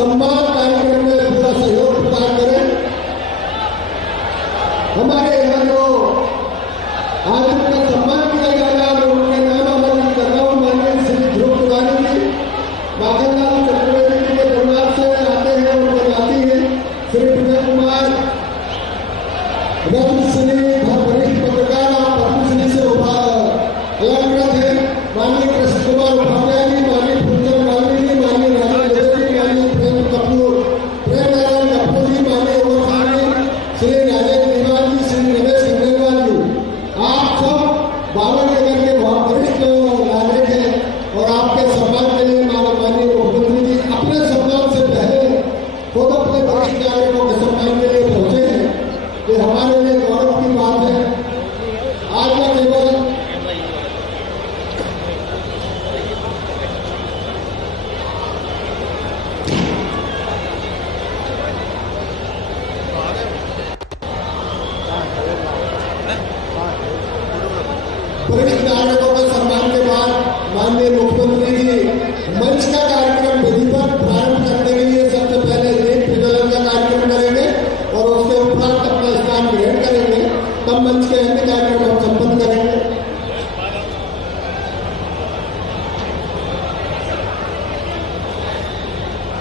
सम्मान कार्यक्रम में पूरा सहयोग प्रदान करें। हमारे यहाँ जो आज उनका सम्मान किया जा रहा है, उनके नाम आमंत्रित कर रहा हूँ। माननीय श्री ध्रुव तिवारी जी माखनलाल चतुर्वेदी जी के परिवार से आते हैं, उनके नाती हैं। श्री विजय कुमार रत्नश्री वरिष्ठ पत्रकार पद्मश्री से अलंकृत है। माननीय कृष्ण कुमार उपाध्याय जी, माननीय फूलचंद गांधी जी, माननीय राजेंद्र जी, माननीय प्रेम कपूर प्रेमनारायण कपूर जी, माननीय श्री राजेंद्र निवाल जी, श्री रमेश खंडेलवाल जी, आप सब बावन नगर के बहुत वरिष्ठ नागरिक हैं और आपके सम्मान के लिए माननीय मुख्यमंत्री जी अपने सम्मान से पहले खुद अपने वरिष्ठ नागरिकों के सम्मान के लिए पहुंचे हैं। ये हमारे लिए गौरव की बात है। आज मैं केवल वरिष्ठ नागरिकों के सम्मान के बाद माननीय मुख्यमंत्री जी मंच का कार्यक्रम विधिवत प्रारंभ करने के लिए सबसे पहले दीप प्रज्वलन का कार्यक्रम करेंगे और उसके उपरांत अपना स्थान ग्रहण करेंगे। तब मंच के अन्य कार्यक्रम हम संपन्न करेंगे।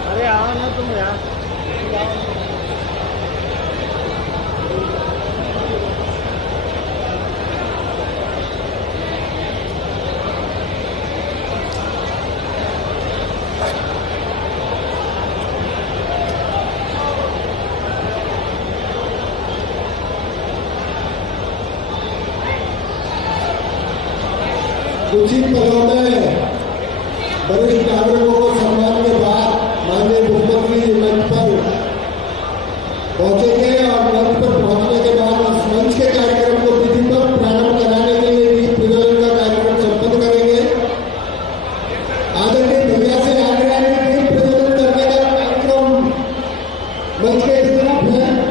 अरे आओ ना तुम यार। कुछ ही पलों में वरिष्ठ नागरिकों को सम्मान के बाद माननीय मुख्यमंत्री जी मंच पर पहुंचेंगे और मंच पर पहुंचने के बाद उस मंच के कार्यक्रम को विधिवत प्रारंभ कराने के लिए दीप प्रज्वलन का कार्यक्रम संपन्न करेंगे। आदरणीय भैया से आग्रह है कि दीप प्रज्वलन करने का कार्यक्रम मंच के इस तरफ है।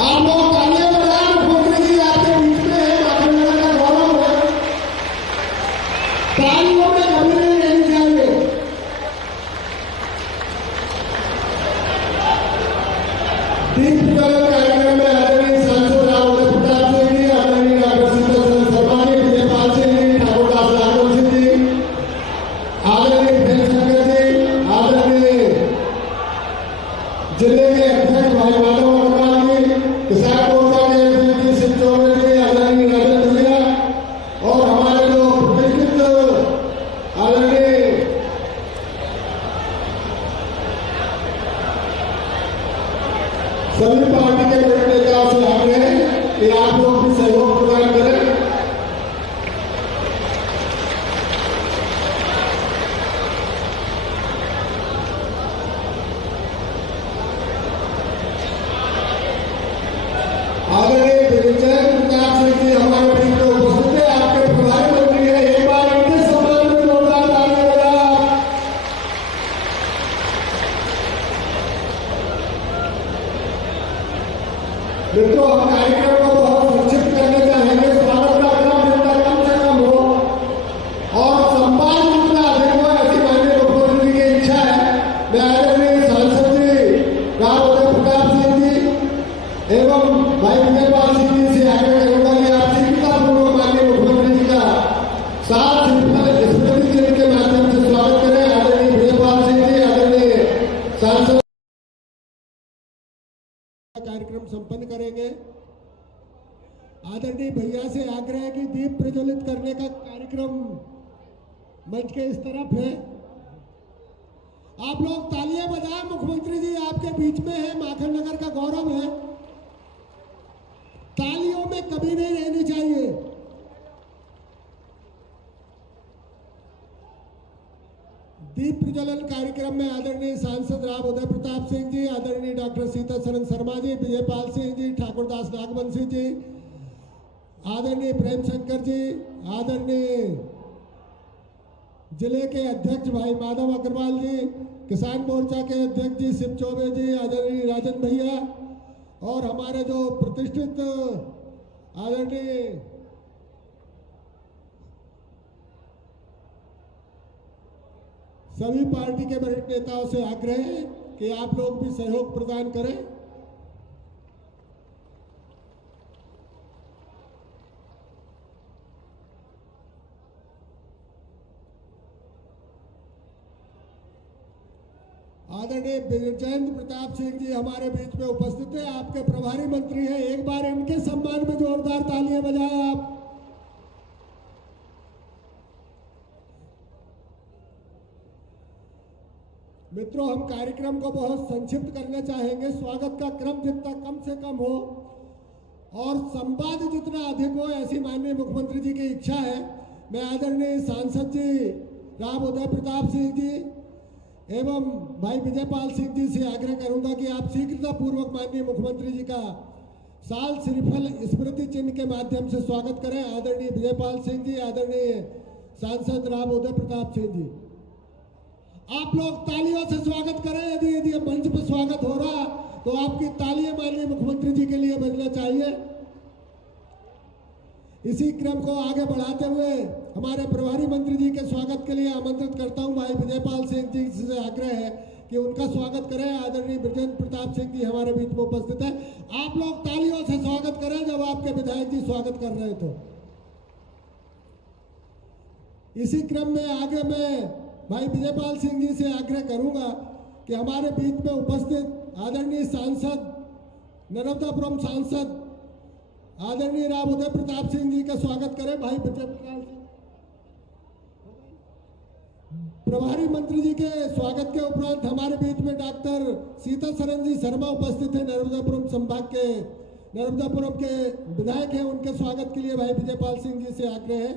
आप लोग तालियां बजाएं। मुख्यमंत्री जी आपके बीच में है, माखनलाल का गौरव है। तालियों में कभी नहीं रहनी चाहिए। दीप प्रज्वलन कार्यक्रम में आदरणीय सांसद राव उदय प्रताप सिंह जी, आदरणीय डॉक्टर सीतासरन शर्मा जी, विजयपाल सिंह जी, ठाकुरदास राघव सिंह जी, आदरणीय प्रेम शंकर जी, आदरणीय जिले के अध्यक्ष भाई माधव अग्रवाल जी, किसान मोर्चा के अध्यक्ष जी शिव चौबे जी, आदरणीय राजेंद्र भैया और हमारे जो प्रतिष्ठित आदरणीय सभी पार्टी के बड़े नेताओं से आग्रह है कि आप लोग भी सहयोग प्रदान करें। आदरणीय विजय प्रताप सिंह जी हमारे बीच में उपस्थित है, आपके प्रभारी मंत्री है। एक बार इनके सम्मान में जोरदार तालियां बजाएं। मित्रों, हम कार्यक्रम को बहुत संक्षिप्त करने चाहेंगे। स्वागत का क्रम जितना कम से कम हो और सम्मान जितना अधिक हो, ऐसी माननीय मुख्यमंत्री की इच्छा है। मैं आदरणीय सांसद जी राव उदय प्रताप सिंह जी एवं भाई विजयपाल सिंह जी से आग्रह करूंगा कि आप शीघ्रतापूर्वक माननीय मुख्यमंत्री जी का सात स्मृति चिन्ह के माध्यम से स्वागत करें। आदरणीय विजयपाल सिंह जी, आदरणीय सांसद कार्यक्रम संपन्न करेंगे। आदरणीय भैया से आग्रह है कि दीप प्रज्वलित करने का कार्यक्रम मंच के इस तरफ है। आप लोग तालियां बजाएं। मुख्यमंत्री जी आपके बीच में है, माखन नगर का गौरव है। तालियों में कभी नहीं रहनी चाहिए। दीप प्रज्वलन कार्यक्रम में आदरणीय सांसद राव उदय प्रताप सिंह जी, आदरणीय डॉक्टर सीतासरन शर्मा जी, विजयपाल सिंह जी, ठाकुरदास नागवंशी जी, आदरणीय प्रेम शंकर जी, आदरणीय जिले के अध्यक्ष भाई माधव अग्रवाल जी, किसान मोर्चा के अध्यक्ष जी शिव चौबे जी, आदरणीय राजन भैया और हमारे जो प्रतिष्ठित आदरणीय सभी पार्टी के वरिष्ठ नेताओं से आग्रह है कि आप लोग भी सहयोग प्रदान करें। आदरणीय विजेंद्र प्रताप सिंह जी हमारे बीच में उपस्थित है, आपके प्रभारी मंत्री हैं। एक बार इनके सम्मान में जोरदार तालियां बजाएं आप। मित्रों, हम कार्यक्रम को बहुत संक्षिप्त करना चाहेंगे। स्वागत का क्रम जितना कम से कम हो और संवाद जितना अधिक हो, ऐसी माननीय मुख्यमंत्री जी की इच्छा है। मैं आदरणीय सांसद जी राम उदय प्रताप सिंह जी एवं भाई विजयपाल सिंह जी से आग्रह करूंगा कि आप शीघ्रतापूर्वक माननीय मुख्यमंत्री जी का साल श्रीफल स्मृति चिन्ह के माध्यम से स्वागत करें। आदरणीय विजयपाल सिंह जी, आदरणीय सांसद राम उदय प्रताप सिंह जी, आप लोग तालियों से स्वागत करें। यदि मंच पर स्वागत हो रहा तो आपकी तालियां माननीय मुख्यमंत्री जी के लिए बजना चाहिए। इसी क्रम को आगे बढ़ाते हुए हमारे प्रभारी मंत्री जी के स्वागत के लिए आमंत्रित करता हूं। भाई विजयपाल सिंह जी से आग्रह है कि उनका स्वागत करें। आदरणीय विजेंद्र प्रताप सिंह जी हमारे बीच में उपस्थित है। आप लोग तालियों से स्वागत करें जब आपके विधायक जी स्वागत कर रहे तो। इसी क्रम में आगे मैं भाई विजयपाल सिंह जी से आग्रह करूंगा कि हमारे बीच में उपस्थित आदरणीय सांसद, नर्मदापुरम सांसद आदरणीय राम उदय प्रताप सिंह जी का स्वागत करें। भाई विजयपाल सिंह प्रभारी मंत्री जी के स्वागत के उपरांत हमारे बीच में डॉक्टर सीतासरन जी शर्मा उपस्थित है, नर्मदापुरम संभाग के नर्मदापुरम के विधायक हैं। उनके स्वागत के लिए भाई विजयपाल सिंह जी से आग्रह है।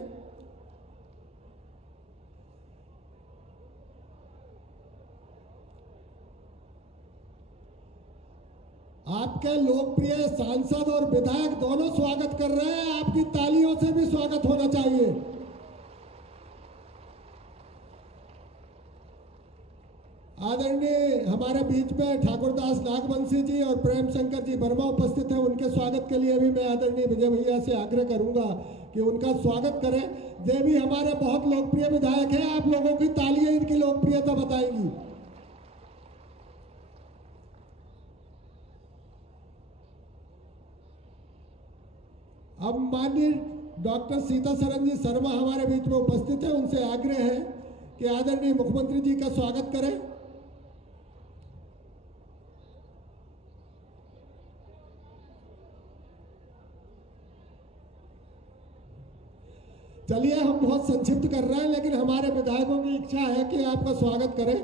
आपके लोकप्रिय सांसद और विधायक दोनों स्वागत कर रहे हैं, आपकी तालियों से भी स्वागत होना चाहिए। आदरणीय हमारे बीच में ठाकुरदास नागवंशी जी और प्रेम शंकर जी वर्मा उपस्थित हैं। उनके स्वागत के लिए भी मैं आदरणीय विजय भैया से आग्रह करूंगा कि उनका स्वागत करें। ये भी हमारे बहुत लोकप्रिय विधायक हैं। आप लोगों की तालियां इनकी लोकप्रियता बताएंगी। अब माननीय डॉक्टर सीतासरन जी शर्मा हमारे बीच में उपस्थित है। उनसे आग्रह है कि आदरणीय मुख्यमंत्री जी का स्वागत करें। चलिए, हम बहुत संक्षिप्त कर रहे हैं, लेकिन हमारे विधायकों की इच्छा है कि आपका स्वागत करें।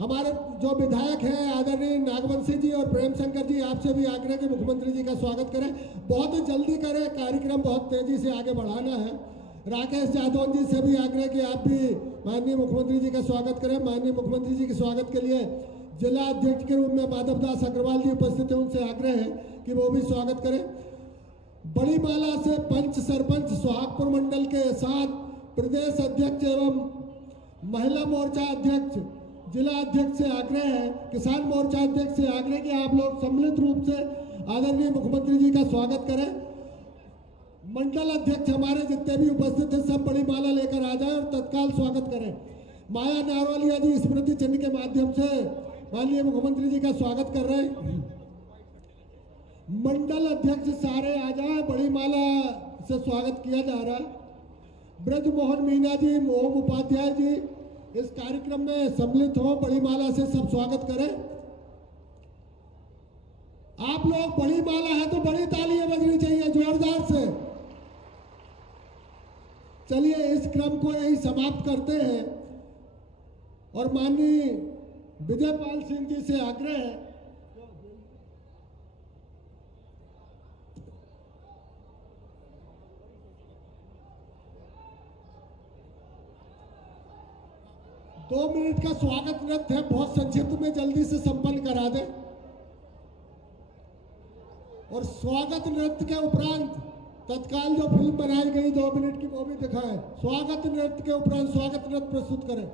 हमारे जो विधायक हैं आदरणीय नागवंशी जी और प्रेम शंकर जी, आपसे भी आग्रह कि मुख्यमंत्री जी का स्वागत करें। बहुत ही जल्दी करें, कार्यक्रम बहुत तेजी से आगे बढ़ाना है। राकेश जादौन जी से भी आग्रह कि आप भी माननीय मुख्यमंत्री जी का स्वागत करें। माननीय मुख्यमंत्री जी के स्वागत के लिए जिला अध्यक्ष के रूप में माधव दास अग्रवाल जी उपस्थित हैं। उनसे आग्रह है कि वो भी स्वागत करें। बड़ी माला से पंच सरपंच सोहागपुर मंडल के साथ प्रदेश अध्यक्ष एवं महिला मोर्चा अध्यक्ष, जिला अध्यक्ष से आग्रह है, किसान मोर्चा अध्यक्ष से आग्रह कि आप लोग सम्मिलित रूप से आदरणीय मुख्यमंत्री जी का स्वागत करें। मंडल अध्यक्ष हमारे जितने भी उपस्थित हैं सब बड़ी माला लेकर आ जाए और तत्काल स्वागत करें। माया नारवालिया जी स्मृति चिन्ह के माध्यम से माननीय मुख्यमंत्री जी का स्वागत कर रहे हैं। मंडल अध्यक्ष सारे आ जाए, बड़ी माला से स्वागत किया जा रहा है। ब्रजमोहन मीना जी, मोहम उपाध्याय जी इस कार्यक्रम में सम्मिलित हो, बड़ी माला से सब स्वागत करें। आप लोग बड़ी माला है तो बड़ी तालियां बजनी चाहिए जोरदार से। चलिए, इस क्रम को यही समाप्त करते हैं और माननीय विजयपाल सिंह जी से आग्रह है दो मिनट का स्वागत नृत्य है, बहुत संक्षिप्त में जल्दी से संपन्न करा दे और स्वागत नृत्य के उपरांत तत्काल जो फिल्म बनाई गई 2 मिनट की वो भी दिखाएं। स्वागत नृत्य के उपरांत स्वागत नृत्य प्रस्तुत करें।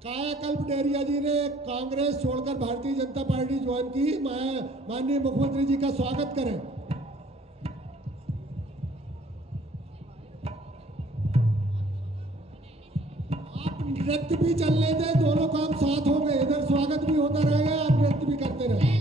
कायाकल्प डेरिया जी ने कांग्रेस छोड़कर भारतीय जनता पार्टी ज्वाइन की। माननीय मुख्यमंत्री जी का स्वागत करें। नृत्य भी चलने दें, दोनों काम साथ होंगे, इधर स्वागत भी होता रहेगा, आप नृत्य भी करते रहे।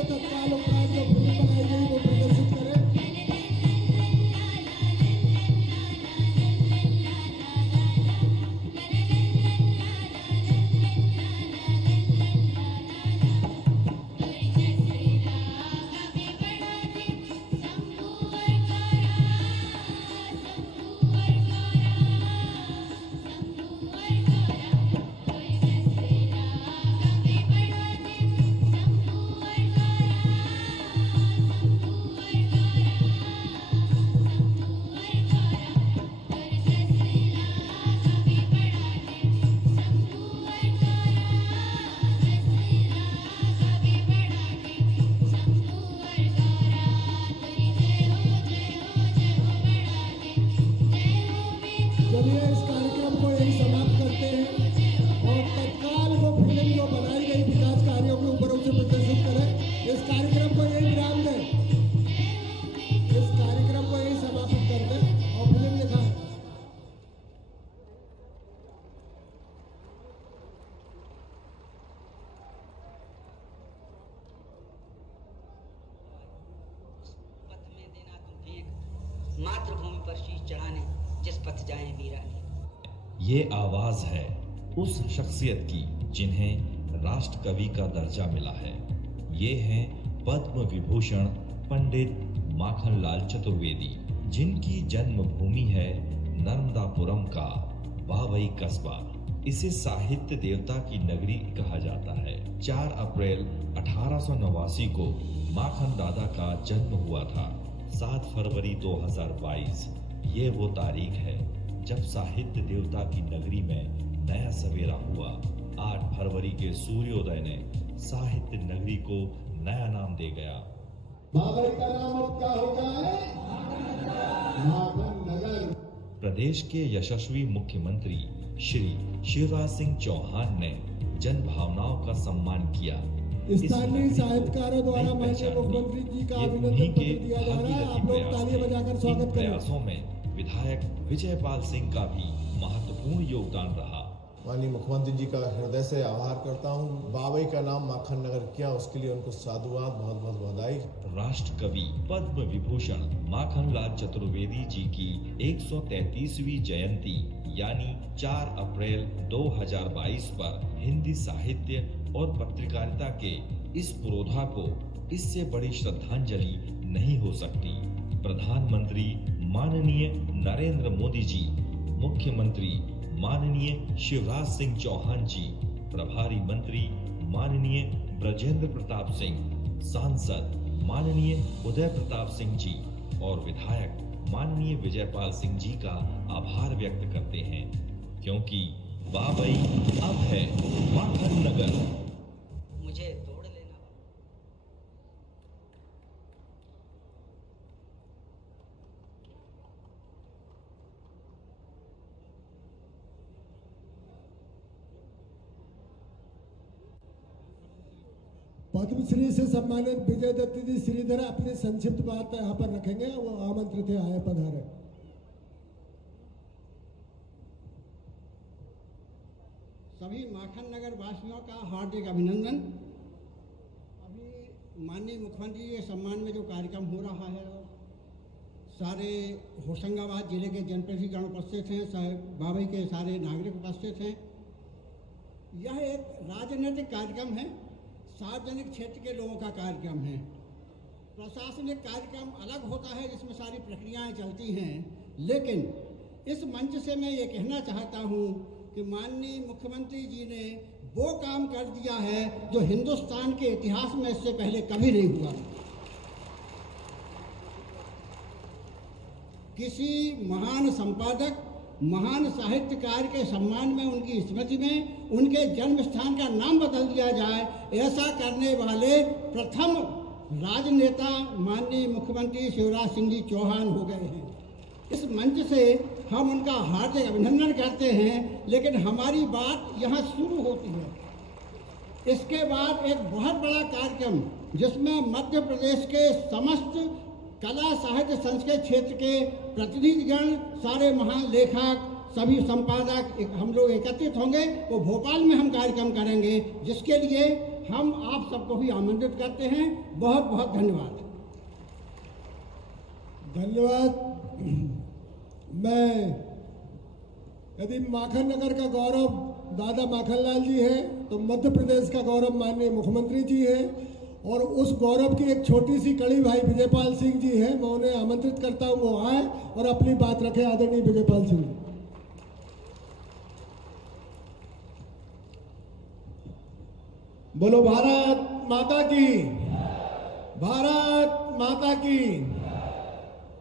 तत्काल उपरांत जो फिल्म बनाई गई वो प्रदर्शित करें। चलिए इस कार्यक्रम को यही समाप्त करते हैं और तत्काल वो फिल्म जो बनाई गई विकास कार्यों के ऊपर उसे प्रदर्शित करें। इस कार्यक्रम को यही विराम दें, इस कार्यक्रम को यही समाप्त कर दें और फिल्म दिखाएं। पथ में देना तुम फेंक, मातृभूमि पर शीश चढ़ाने जिस पथ जाए वीरानी। ये आवाज है उस शख्सियत की जिन्हें राष्ट्र कवि का दर्जा मिला है। ये हैं पद्म विभूषण पंडित माखनलाल चतुर्वेदी, जिनकी जन्मभूमि है नर्मदापुरम का वावई कस्बा। इसे साहित्य देवता की नगरी कहा जाता है। 4 अप्रैल 1889 को माखन दादा का जन्म हुआ था। 7 फरवरी 2022 ये वो तारीख है जब साहित्य देवता की नगरी में नया सवेरा हुआ। 8 फरवरी के सूर्योदय ने साहित्य नगरी को नया नाम दे गया। बाबर का नाम अब क्या हो गया है? माखन नगर। प्रदेश के यशस्वी मुख्यमंत्री श्री शिवराज सिंह चौहान ने जन भावनाओं का सम्मान किया। स्थानीय साहित्यकारों द्वारा माननीय मुख्यमंत्री जी का अभिनंदन पत्र दिया जा रहा है। आप लोग तालियां बजाकर स्वागत करें। प्रयासों में विधायक विजयपाल सिंह का भी महत्वपूर्ण योगदान रहा। माननीय मुख्यमंत्री जी का हृदय से आभार करता हूं। बावई का नाम माखन नगर किया, उसके लिए उनको साधुवाद, बहुत बहुत बधाई। राष्ट्र कवि पद्म विभूषण माखनलाल चतुर्वेदी जी की 133वीं जयंती यानी 4 अप्रैल 2022 पर हिंदी साहित्य और पत्रकारिता के इस पुरोधा को इससे बड़ी श्रद्धांजलि नहीं हो सकती। प्रधानमंत्री माननीय नरेंद्र मोदी जी, मुख्यमंत्री माननीय शिवराज सिंह चौहान जी, प्रभारी मंत्री माननीय ब्रजेंद्र प्रताप सिंह, सांसद माननीय उदय प्रताप सिंह जी और विधायक माननीय विजयपाल सिंह जी का आभार व्यक्त करते हैं, क्योंकि बावई अब है माखन नगर। मुझे तोड़ लेना। पद्मश्री से सम्मानित विजय दत्त जी श्रीधर अपनी संक्षिप्त बात यहाँ पर रखेंगे, वो आमंत्रित है, आए पधारे। सभी माखन नगर वासियों का हार्दिक अभिनंदन। अभी माननीय मुख्यमंत्री के सम्मान में जो कार्यक्रम हो रहा है, सारे होशंगाबाद जिले के जनप्रतिनिधिगण उपस्थित हैं, बाबई के सारे नागरिक उपस्थित हैं। यह एक राजनीतिक कार्यक्रम है, सार्वजनिक क्षेत्र के लोगों का कार्यक्रम है। प्रशासनिक कार्यक्रम अलग होता है जिसमें सारी प्रक्रियाएं चलती हैं, लेकिन इस मंच से मैं ये कहना चाहता हूँ कि माननीय मुख्यमंत्री जी ने वो काम कर दिया है जो हिंदुस्तान के इतिहास में इससे पहले कभी नहीं हुआ। किसी महान संपादक, महान साहित्यकार के सम्मान में, उनकी स्मृति में उनके जन्म स्थान का नाम बदल दिया जाए, ऐसा करने वाले प्रथम राजनेता माननीय मुख्यमंत्री शिवराज सिंह जी चौहान हो गए हैं। इस मंच से हम उनका हार्दिक अभिनंदन करते हैं, लेकिन हमारी बात यहाँ शुरू होती है। इसके बाद एक बहुत बड़ा कार्यक्रम जिसमें मध्य प्रदेश के समस्त कला साहित्य संस्कृत क्षेत्र के प्रतिनिधिगण, सारे महान लेखक, सभी संपादक हम लोग एकत्रित होंगे, वो भोपाल में हम कार्यक्रम करेंगे, जिसके लिए हम आप सबको भी आमंत्रित करते हैं। बहुत बहुत धन्यवाद। धन्यवाद। मैं यदि माखन नगर का गौरव दादा माखनलाल जी है, तो मध्य प्रदेश का गौरव माननीय मुख्यमंत्री जी है, और उस गौरव की एक छोटी सी कड़ी भाई विजयपाल सिंह जी है। मैं उन्हें आमंत्रित करता हूं, वो आए और अपनी बात रखें। आदरणीय विजयपाल सिंह जी। बोलो भारत माता की, भारत माता की।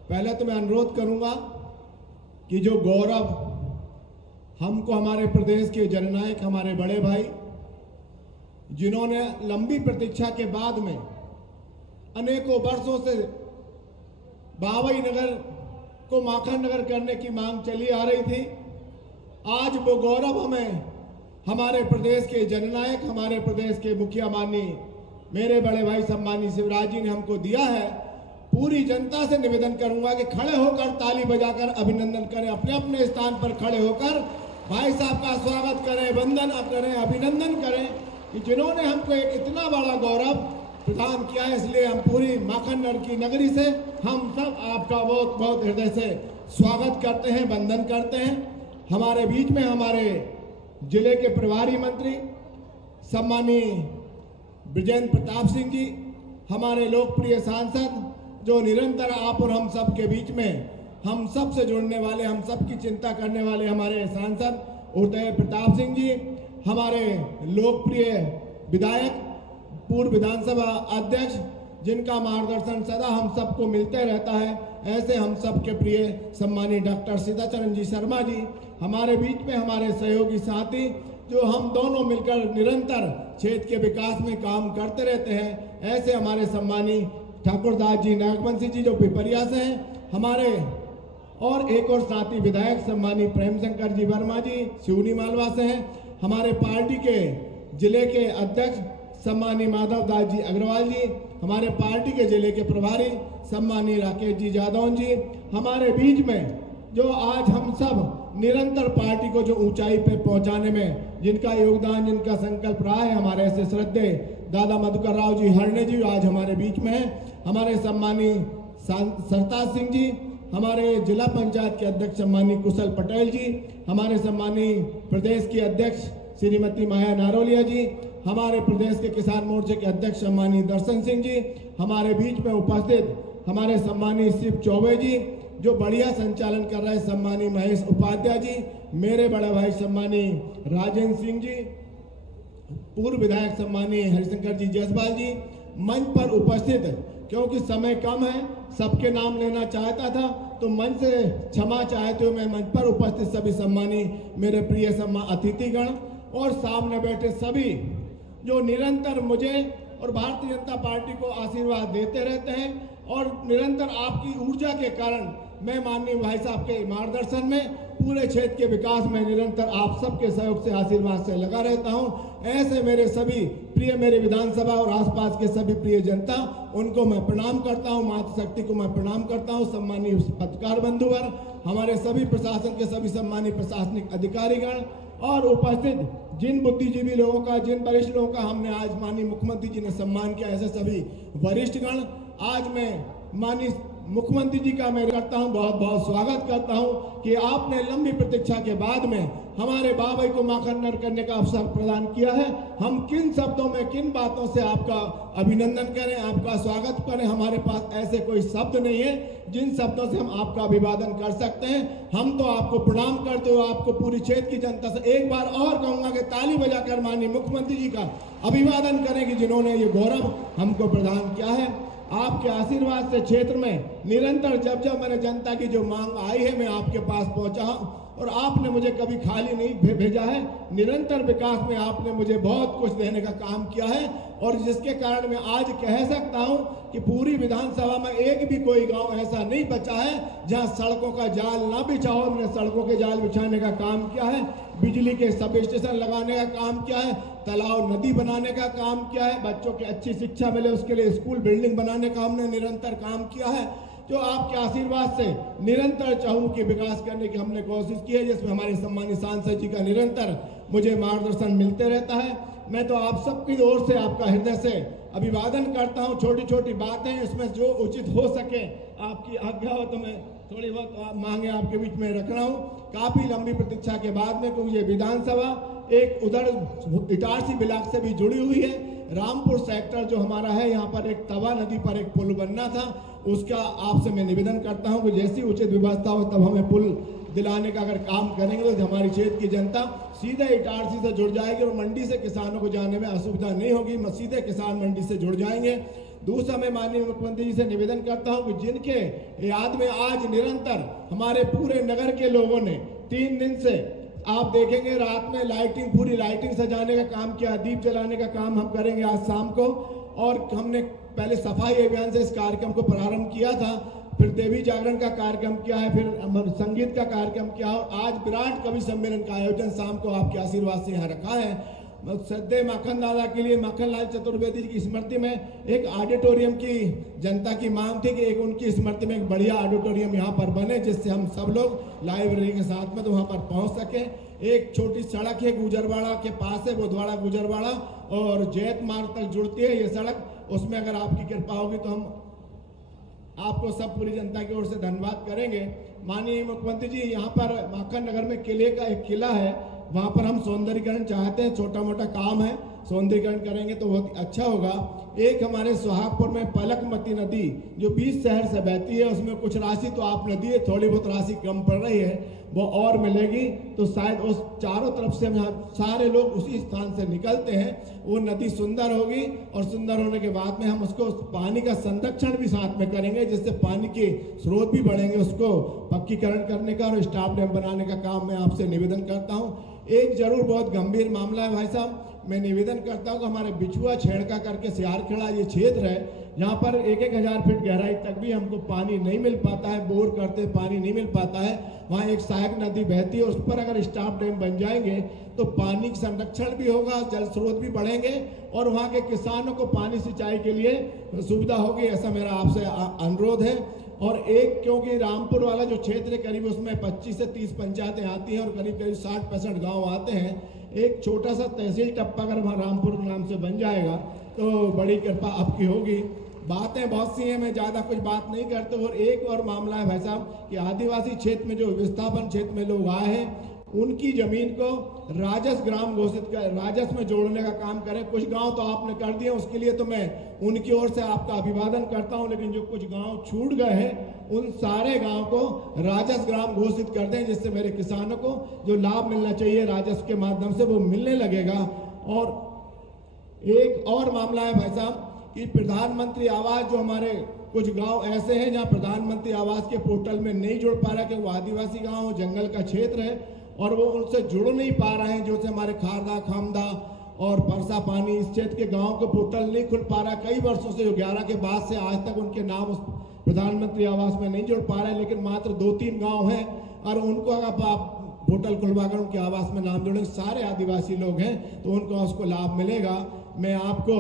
पहले तो मैं अनुरोध करूंगा कि जो गौरव हमको हमारे प्रदेश के जननायक, हमारे बड़े भाई, जिन्होंने लंबी प्रतीक्षा के बाद में अनेकों वर्षों से बाबई नगर को माखन नगर करने की मांग चली आ रही थी, आज वो गौरव हमें हमारे प्रदेश के जननायक, हमारे प्रदेश के मुखिया माननीय मेरे बड़े भाई सम्मानीय शिवराज जी ने हमको दिया है। पूरी जनता से निवेदन करूंगा कि खड़े होकर ताली बजाकर अभिनंदन करें, अपने अपने स्थान पर खड़े होकर भाई साहब का स्वागत करें, वंदन करें, अभिनंदन करें कि जिन्होंने हमको एक इतना बड़ा गौरव प्रदान किया है। इसलिए हम पूरी माखन नगर की नगरी से हम सब आपका बहुत बहुत हृदय से स्वागत करते हैं, वंदन करते हैं। हमारे बीच में हमारे जिले के प्रभारी मंत्री सम्मानीय ब्रिजेंद्र प्रताप सिंह जी, हमारे लोकप्रिय सांसद, जो निरंतर आप और हम सब के बीच में हम सब से जुड़ने वाले, हम सब की चिंता करने वाले हमारे सांसद उदय प्रताप सिंह जी, हमारे लोकप्रिय विधायक, पूर्व विधानसभा अध्यक्ष, जिनका मार्गदर्शन सदा हम सबको मिलते रहता है, ऐसे हम सब के प्रिय सम्मानीय डॉक्टर सीताचरण जी शर्मा जी, हमारे बीच में हमारे सहयोगी साथी, जो हम दोनों मिलकर निरंतर क्षेत्र के विकास में काम करते रहते हैं, ऐसे हमारे सम्मानीय ठाकुरदास जी नागवंशी जी जो पिपरिया से हैं, हमारे और एक और साथी विधायक सम्मानीय प्रेम शंकर जी वर्मा जी सिवनी मालवा से हैं, हमारे पार्टी के जिले के अध्यक्ष सम्मानीय माधव दास जी अग्रवाल जी, हमारे पार्टी के जिले के प्रभारी सम्मानीय राकेश जी जादौन जी, हमारे बीच में जो आज हम सब निरंतर पार्टी को जो ऊंचाई पे पहुंचाने में जिनका योगदान, जिनका संकल्प रहा है, हमारे ऐसे श्रद्धेय दादा मधुकर राव जी हरणे जी आज हमारे बीच में हैं, हमारे सम्मानीय सरताज सिंह जी, हमारे जिला पंचायत के अध्यक्ष सम्मानीय कुशल पटेल जी, हमारे सम्मानीय प्रदेश की अध्यक्ष श्रीमती माया नारोलिया जी, हमारे प्रदेश के किसान मोर्चे के अध्यक्ष सम्मानीय दर्शन सिंह जी, हमारे बीच में उपस्थित हमारे सम्मानीय शिव चौबे जी, जो बढ़िया संचालन कर रहे सम्मानीय महेश उपाध्याय जी, मेरे बड़े भाई सम्मानीय राजेंद्र सिंह जी, पूर्व विधायक सम्मानीय हरिशंकर जी जसवाल जी, मंच पर उपस्थित, क्योंकि समय कम है, सबके नाम लेना चाहता था तो मंच से क्षमा चाहते हुए मैं मंच पर उपस्थित सभी सम्मानीय मेरे प्रिय अतिथिगण और सामने बैठे सभी जो निरंतर मुझे और भारतीय जनता पार्टी को आशीर्वाद देते रहते हैं और निरंतर आपकी ऊर्जा के कारण मैं माननीय भाई साहब के मार्गदर्शन में पूरे क्षेत्र के विकास में निरंतर आप सबके सहयोग से आशीर्वाद से लगा रहता हूं। ऐसे मेरे सभी प्रिय मेरे विधानसभा और आसपास के सभी प्रिय जनता, उनको मैं प्रणाम करता हूं, मातृशक्ति को मैं प्रणाम करता हूं। सम्मानीय पत्रकार बंधुवर, हमारे सभी प्रशासन के सभी सम्मानित प्रशासनिक अधिकारीगण और उपस्थित जिन बुद्धिजीवी लोगों का, जिन वरिष्ठ लोगों का हमने आज माननीय मुख्यमंत्री जी ने सम्मान किया, ऐसे सभी वरिष्ठगण, आज मैं माननीय मुख्यमंत्री जी का मैं करता हूं, बहुत बहुत स्वागत करता हूं कि आपने लंबी प्रतीक्षा के बाद में हमारे बाबई को माखन करने का अवसर प्रदान किया है। हम किन शब्दों में, किन बातों से आपका अभिनंदन करें, आपका स्वागत करें, हमारे पास ऐसे कोई शब्द नहीं है जिन शब्दों से हम आपका अभिवादन कर सकते हैं। हम तो आपको प्रणाम करते हुए आपको पूरी क्षेत्र की जनता से एक बार और कहूंगा कि ताली बजाकर माननीय मुख्यमंत्री जी का अभिवादन करें कि जिन्होंने ये गौरव हमको प्रदान किया है। आपके आशीर्वाद से क्षेत्र में निरंतर जब जब मैंने जनता की जो मांग आई है, मैं आपके पास पहुंचा और आपने मुझे कभी खाली नहीं भेजा है। निरंतर विकास में आपने मुझे बहुत कुछ देने का काम किया है और जिसके कारण मैं आज कह सकता हूं कि पूरी विधानसभा में एक भी कोई गांव ऐसा नहीं बचा है जहां सड़कों का जाल ना बिछा हो। हमने सड़कों के जाल बिछाने का काम किया है, बिजली के सब स्टेशन लगाने का काम किया है, तालाब नदी बनाने का काम किया है, बच्चों की अच्छी शिक्षा मिले उसके लिए स्कूल बिल्डिंग बनाने का हमने निरंतर काम किया है। जो आपके आशीर्वाद से निरंतर चहुमुखी विकास करने की हमने कोशिश की है, जिसमें हमारे सम्मानित सांसद जी का निरंतर मुझे मार्गदर्शन मिलते रहता है। मैं तो आप सबकी ओर से आपका हृदय से अभिवादन करता हूं। छोटी छोटी बातें इसमें जो उचित हो सके, आपकी आज्ञा हो तो मैं थोड़ी बहुत मांगे आपके बीच में रख रहा हूं। काफी लंबी प्रतीक्षा के बाद में, क्योंकि ये विधानसभा एक उधर इटारसी ब्लॉक से भी जुड़ी हुई है। रामपुर सेक्टर जो हमारा है, यहाँ पर एक तवा नदी पर एक पुल बनना था, उसका आपसे मैं निवेदन करता हूं कि जैसी उचित व्यवस्था हो तब हमें पुल दिलाने का अगर काम करेंगे तो हमारी क्षेत्र की जनता सीधे इटारसी से जुड़ जाएगी और मंडी से किसानों को जाने में असुविधा नहीं होगी। सीधे किसान मंडी से जुड़ जाएंगे। दूसरा, मैं माननीय मुख्यमंत्री जी से निवेदन करता हूं कि जिनके याद में आज निरंतर हमारे पूरे नगर के लोगों ने 3 दिन से आप देखेंगे रात में लाइटिंग, पूरी लाइटिंग सजाने का काम किया, दीप जलाने का काम हम करेंगे आज शाम को। और हमने पहले सफाई अभियान से इस कार्यक्रम को प्रारंभ किया था, फिर देवी जागरण का कार्यक्रम किया है, फिर संगीत का कार्यक्रम किया और आज विराट कवि सम्मेलन का आयोजन शाम को आपके आशीर्वाद से यहाँ रखा है। श्रद्धेय माखन दादा के लिए, माखन लाल चतुर्वेदी की स्मृति में एक ऑडिटोरियम की जनता की मांग थी कि एक उनकी स्मृति में एक बढ़िया ऑडिटोरियम यहाँ पर बने, जिससे हम सब लोग लाइब्रेरी के साथ में तो वहाँ पर पहुँच सके। एक छोटी सड़क है गुजरवाड़ा के पास है, बुधवाड़ा गुजरवाड़ा और जैत मार्ग तक जुड़ती है ये सड़क, उसमें अगर आपकी कृपा होगी तो हम आपको सब पूरी जनता की ओर से धन्यवाद करेंगे। माननीय मुख्यमंत्री जी, यहाँ पर माखन नगर में किले का एक किला है, वहाँ पर हम सौंदर्यीकरण चाहते हैं, छोटा मोटा काम है, सौंदर्यीकरण करेंगे तो बहुत अच्छा होगा। एक हमारे सुहागपुर में पलकमती नदी जो 20 शहर से बहती है, उसमें कुछ राशि तो आपने दी है, थोड़ी बहुत राशि कम पड़ रही है, वो और मिलेगी तो शायद उस चारों तरफ से सारे लोग उसी स्थान से निकलते हैं, वो नदी सुंदर होगी और सुंदर होने के बाद में हम उसको पानी का संरक्षण भी साथ में करेंगे, जिससे पानी के स्रोत भी बढ़ेंगे, उसको पक्कीकरण करने का और स्टॉप डैम बनाने का काम मैं आपसे निवेदन करता हूँ। एक जरूर बहुत गंभीर मामला है भाई साहब, मैं निवेदन करता हूँ कि हमारे बिछुआ छेड़का करके सियारखेड़ा ये क्षेत्र है, यहाँ पर 1-1000 फीट गहराई तक भी हमको पानी नहीं मिल पाता है, बोर करते पानी नहीं मिल पाता है। वहाँ एक सहायक नदी बहती है, उस पर अगर स्टॉप डैम बन जाएंगे तो पानी का संरक्षण भी होगा, जल स्रोत भी बढ़ेंगे और वहाँ के किसानों को पानी सिंचाई के लिए सुविधा होगी, ऐसा मेरा आपसे अनुरोध है। और एक, क्योंकि रामपुर वाला जो क्षेत्र है करीब उसमें 25 से 30 पंचायतें आती हैं और करीब 60-65 गाँव आते हैं, एक छोटा सा तहसील टप्पा अगर वहाँ रामपुर के नाम से बन जाएगा तो बड़ी कृपा आपकी होगी। बातें बहुत सी हैं, मैं ज़्यादा कुछ बात नहीं करता। और एक और मामला है भाई साहब कि आदिवासी क्षेत्र में जो विस्थापन क्षेत्र में लोग आए हैं उनकी जमीन को राजस्व ग्राम घोषित कर, राजस्व में जोड़ने का काम करें। कुछ गांव तो आपने कर दिए, उसके लिए तो मैं उनकी ओर से आपका अभिवादन करता हूं, लेकिन जो कुछ गांव छूट गए हैं उन सारे गांव को राजस्व ग्राम घोषित कर दें, जिससे मेरे किसानों को जो लाभ मिलना चाहिए राजस्व के माध्यम से वो मिलने लगेगा। और एक और मामला है भाई साहब कि प्रधानमंत्री आवास, जो हमारे कुछ गांव ऐसे हैं जहां प्रधानमंत्री आवास के पोर्टल में नहीं जुड़ पा रहा, कि वो आदिवासी गांव जंगल का क्षेत्र है और वो उनसे जुड़ नहीं पा रहे हैं, जो से हमारे खारदा, खामदा और परसा पानी इस क्षेत्र के गांव को पोर्टल नहीं खुल पा रहा। कई वर्षों से, जो 11 के बाद से आज तक उनके नाम उस प्रधानमंत्री आवास में नहीं जुड़ पा रहे, लेकिन मात्र 2-3 गांव हैं और उनको अगर आप होटल खुलवाकर उनके आवास में नाम जोड़ेंगे, सारे आदिवासी लोग हैं तो उनको उसको लाभ मिलेगा। मैं आपको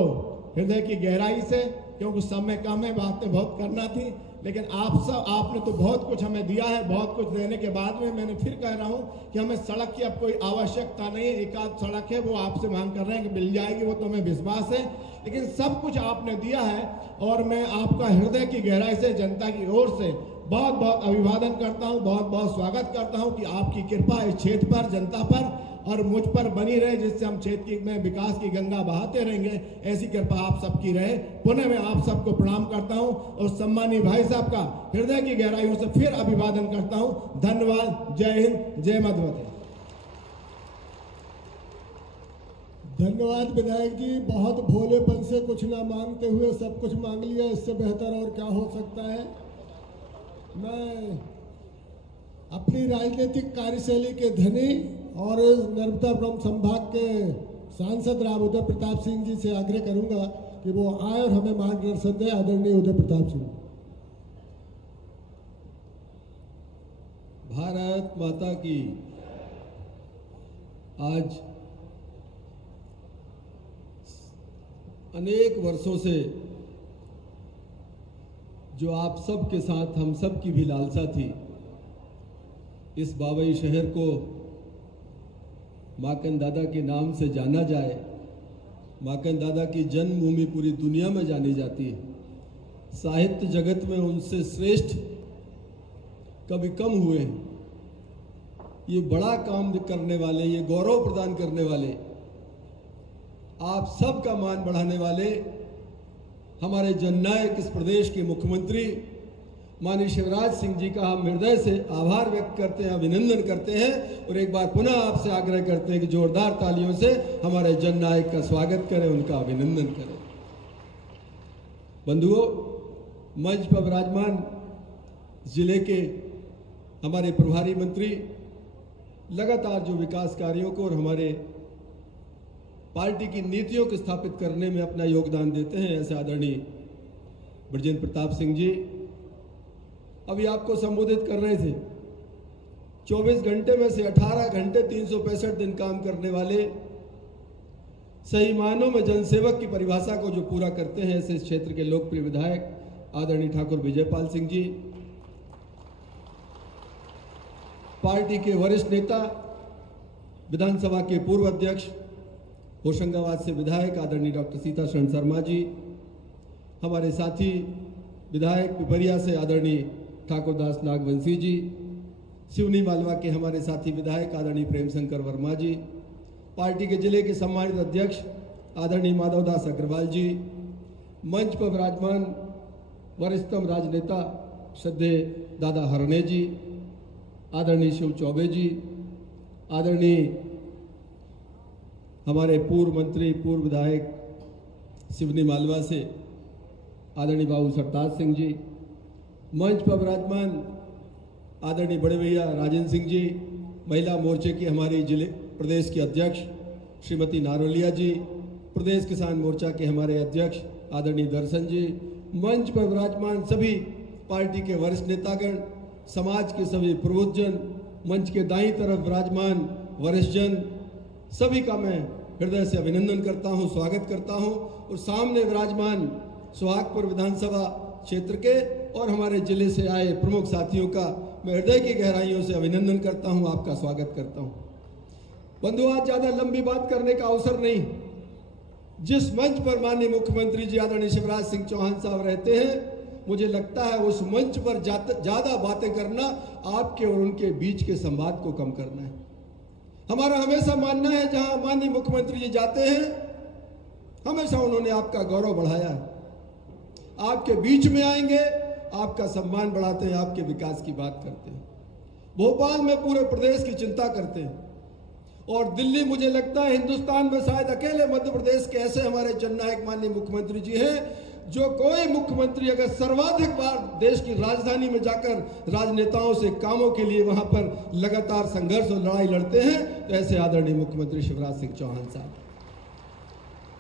हृदय की गहराई से, क्योंकि समय कम है, बातें बहुत करना थी, लेकिन आपने तो बहुत कुछ हमें दिया है। बहुत कुछ देने के बाद में मैंने फिर कह रहा हूं कि हमें सड़क की अब कोई आवश्यकता नहीं है। एक आध सड़क है वो आपसे मांग कर रहे हैं कि मिल जाएगी, वो तो हमें विश्वास है, लेकिन सब कुछ आपने दिया है। और मैं आपका हृदय की गहराई से जनता की ओर से बहुत बहुत अभिवादन करता हूं, बहुत बहुत स्वागत करता हूं कि आपकी कृपा इस क्षेत्र पर, जनता पर और मुझ पर बनी रहे, जिससे हम क्षेत्र में विकास की गंगा बहाते रहेंगे। ऐसी कृपा आप सबकी रहे। पुनः मैं आप सबको प्रणाम करता हूं और सम्मानीय भाई साहब का हृदय की गहराइयों से फिर अभिवादन करता हूं। धन्यवाद। जय हिंद, जय मधुवती। धन्यवाद विधायक जी, बहुत भोलेपन से कुछ ना मांगते हुए सब कुछ मांग लिया। इससे बेहतर और क्या हो सकता है। मैं अपनी राजनीतिक कार्यशैली के धनी और नर्मदापुरम संभाग के सांसद राव उदय प्रताप सिंह जी से आग्रह करूंगा कि वो आए और हमें मार्गदर्शन दें। आदरणीय उदय प्रताप सिंह। भारत माता की। आज अनेक वर्षों से जो आप सब के साथ हम सब की भी लालसा थी, इस बाबई शहर को माकन दादा के नाम से जाना जाए। माकन दादा की जन्मभूमि पूरी दुनिया में जानी जाती है। साहित्य जगत में उनसे श्रेष्ठ कभी कम हुए हैं। ये बड़ा काम करने वाले, ये गौरव प्रदान करने वाले, आप सब का मान बढ़ाने वाले हमारे जननायक इस प्रदेश के मुख्यमंत्री माननीय शिवराज सिंह जी का हम हृदय से आभार व्यक्त करते हैं, अभिनंदन करते हैं और एक बार पुनः आपसे आग्रह करते हैं कि जोरदार तालियों से हमारे जननायक का स्वागत करें, उनका अभिनंदन करें। बंधुओं, मंच पर विराजमान जिले के हमारे प्रभारी मंत्री लगातार जो विकास कार्यों को और हमारे पार्टी की नीतियों को स्थापित करने में अपना योगदान देते हैं, ऐसे आदरणीय ब्रजेंद्र प्रताप सिंह जी अभी आपको संबोधित कर रहे थे। 24 घंटे में से 18 घंटे 365 दिन काम करने वाले, सही मायनों में जनसेवक की परिभाषा को जो पूरा करते हैं, ऐसे इस क्षेत्र के लोकप्रिय विधायक आदरणीय ठाकुर विजयपाल सिंह जी, पार्टी के वरिष्ठ नेता, विधानसभा के पूर्व अध्यक्ष, होशंगाबाद से विधायक आदरणीय डॉक्टर सीता शरण शर्मा जी, हमारे साथी विधायक पिपरिया से आदरणीय ठाकुर दास नागवंशी जी, सिवनी मालवा के हमारे साथी विधायक आदरणीय प्रेम शंकर वर्मा जी, पार्टी के जिले के सम्मानित अध्यक्ष आदरणीय माधवदास अग्रवाल जी, मंच पर विराजमान वरिष्ठतम राजनेता श्रद्धेय दादा हरणे जी, आदरणीय शिव चौबे जी, आदरणीय हमारे पूर्व मंत्री पूर्व विधायक सिवनी मालवा से आदरणीय बाबू सरताज सिंह जी, मंच पर विराजमान आदरणीय बड़े भैया राजेंद्र सिंह जी, महिला मोर्चे की हमारी जिले प्रदेश के अध्यक्ष श्रीमती नारोलिया जी, प्रदेश किसान मोर्चा के हमारे अध्यक्ष आदरणीय दर्शन जी, मंच पर विराजमान सभी पार्टी के वरिष्ठ नेतागण, समाज के सभी प्रबुद्धजन, मंच के दाईं तरफ विराजमान वरिष्ठजन, सभी का मैं हृदय से अभिनंदन करता हूं, स्वागत करता हूं। और सामने विराजमान सुहागपुर विधानसभा क्षेत्र के और हमारे जिले से आए प्रमुख साथियों का मैं हृदय की गहराइयों से अभिनंदन करता हूं, आपका स्वागत करता हूं। बंधुओं, आज ज्यादा लंबी बात करने का अवसर नहीं। जिस मंच पर माननीय मुख्यमंत्री जी आदरणीय शिवराज सिंह चौहान साहब रहते हैं, मुझे लगता है उस मंच पर ज्यादा बातें करना आपके और उनके बीच के संवाद को कम करना है। हमारा हमेशा मानना है जहां माननीय मुख्यमंत्री जी जाते हैं, हमेशा उन्होंने आपका गौरव बढ़ाया है। आपके बीच में आएंगे, आपका सम्मान बढ़ाते हैं, आपके विकास की बात करते हैं। भोपाल में पूरे प्रदेश की चिंता करते हैं और दिल्ली, मुझे लगता है हिंदुस्तान में शायद अकेले मध्य प्रदेश के ऐसे हमारे जननायक माननीय मुख्यमंत्री जी हैं जो कोई मुख्यमंत्री अगर सर्वाधिक बार देश की राजधानी में जाकर राजनेताओं से कामों के लिए वहां पर लगातार संघर्ष और लड़ाई लड़ते हैं, तो ऐसे आदरणीय मुख्यमंत्री शिवराज सिंह चौहान साहब।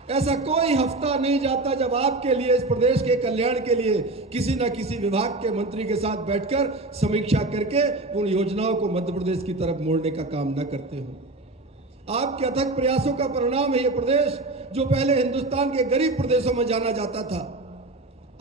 ऐसा कोई हफ्ता नहीं जाता जब आपके लिए, इस प्रदेश के कल्याण के लिए किसी न किसी विभाग के मंत्री के साथ बैठकर समीक्षा करके उन योजनाओं को मध्य प्रदेश की तरफ मोड़ने का काम न करते हो। आपके अथक प्रयासों का परिणाम है ये प्रदेश, जो पहले हिंदुस्तान के गरीब प्रदेशों में जाना जाता था,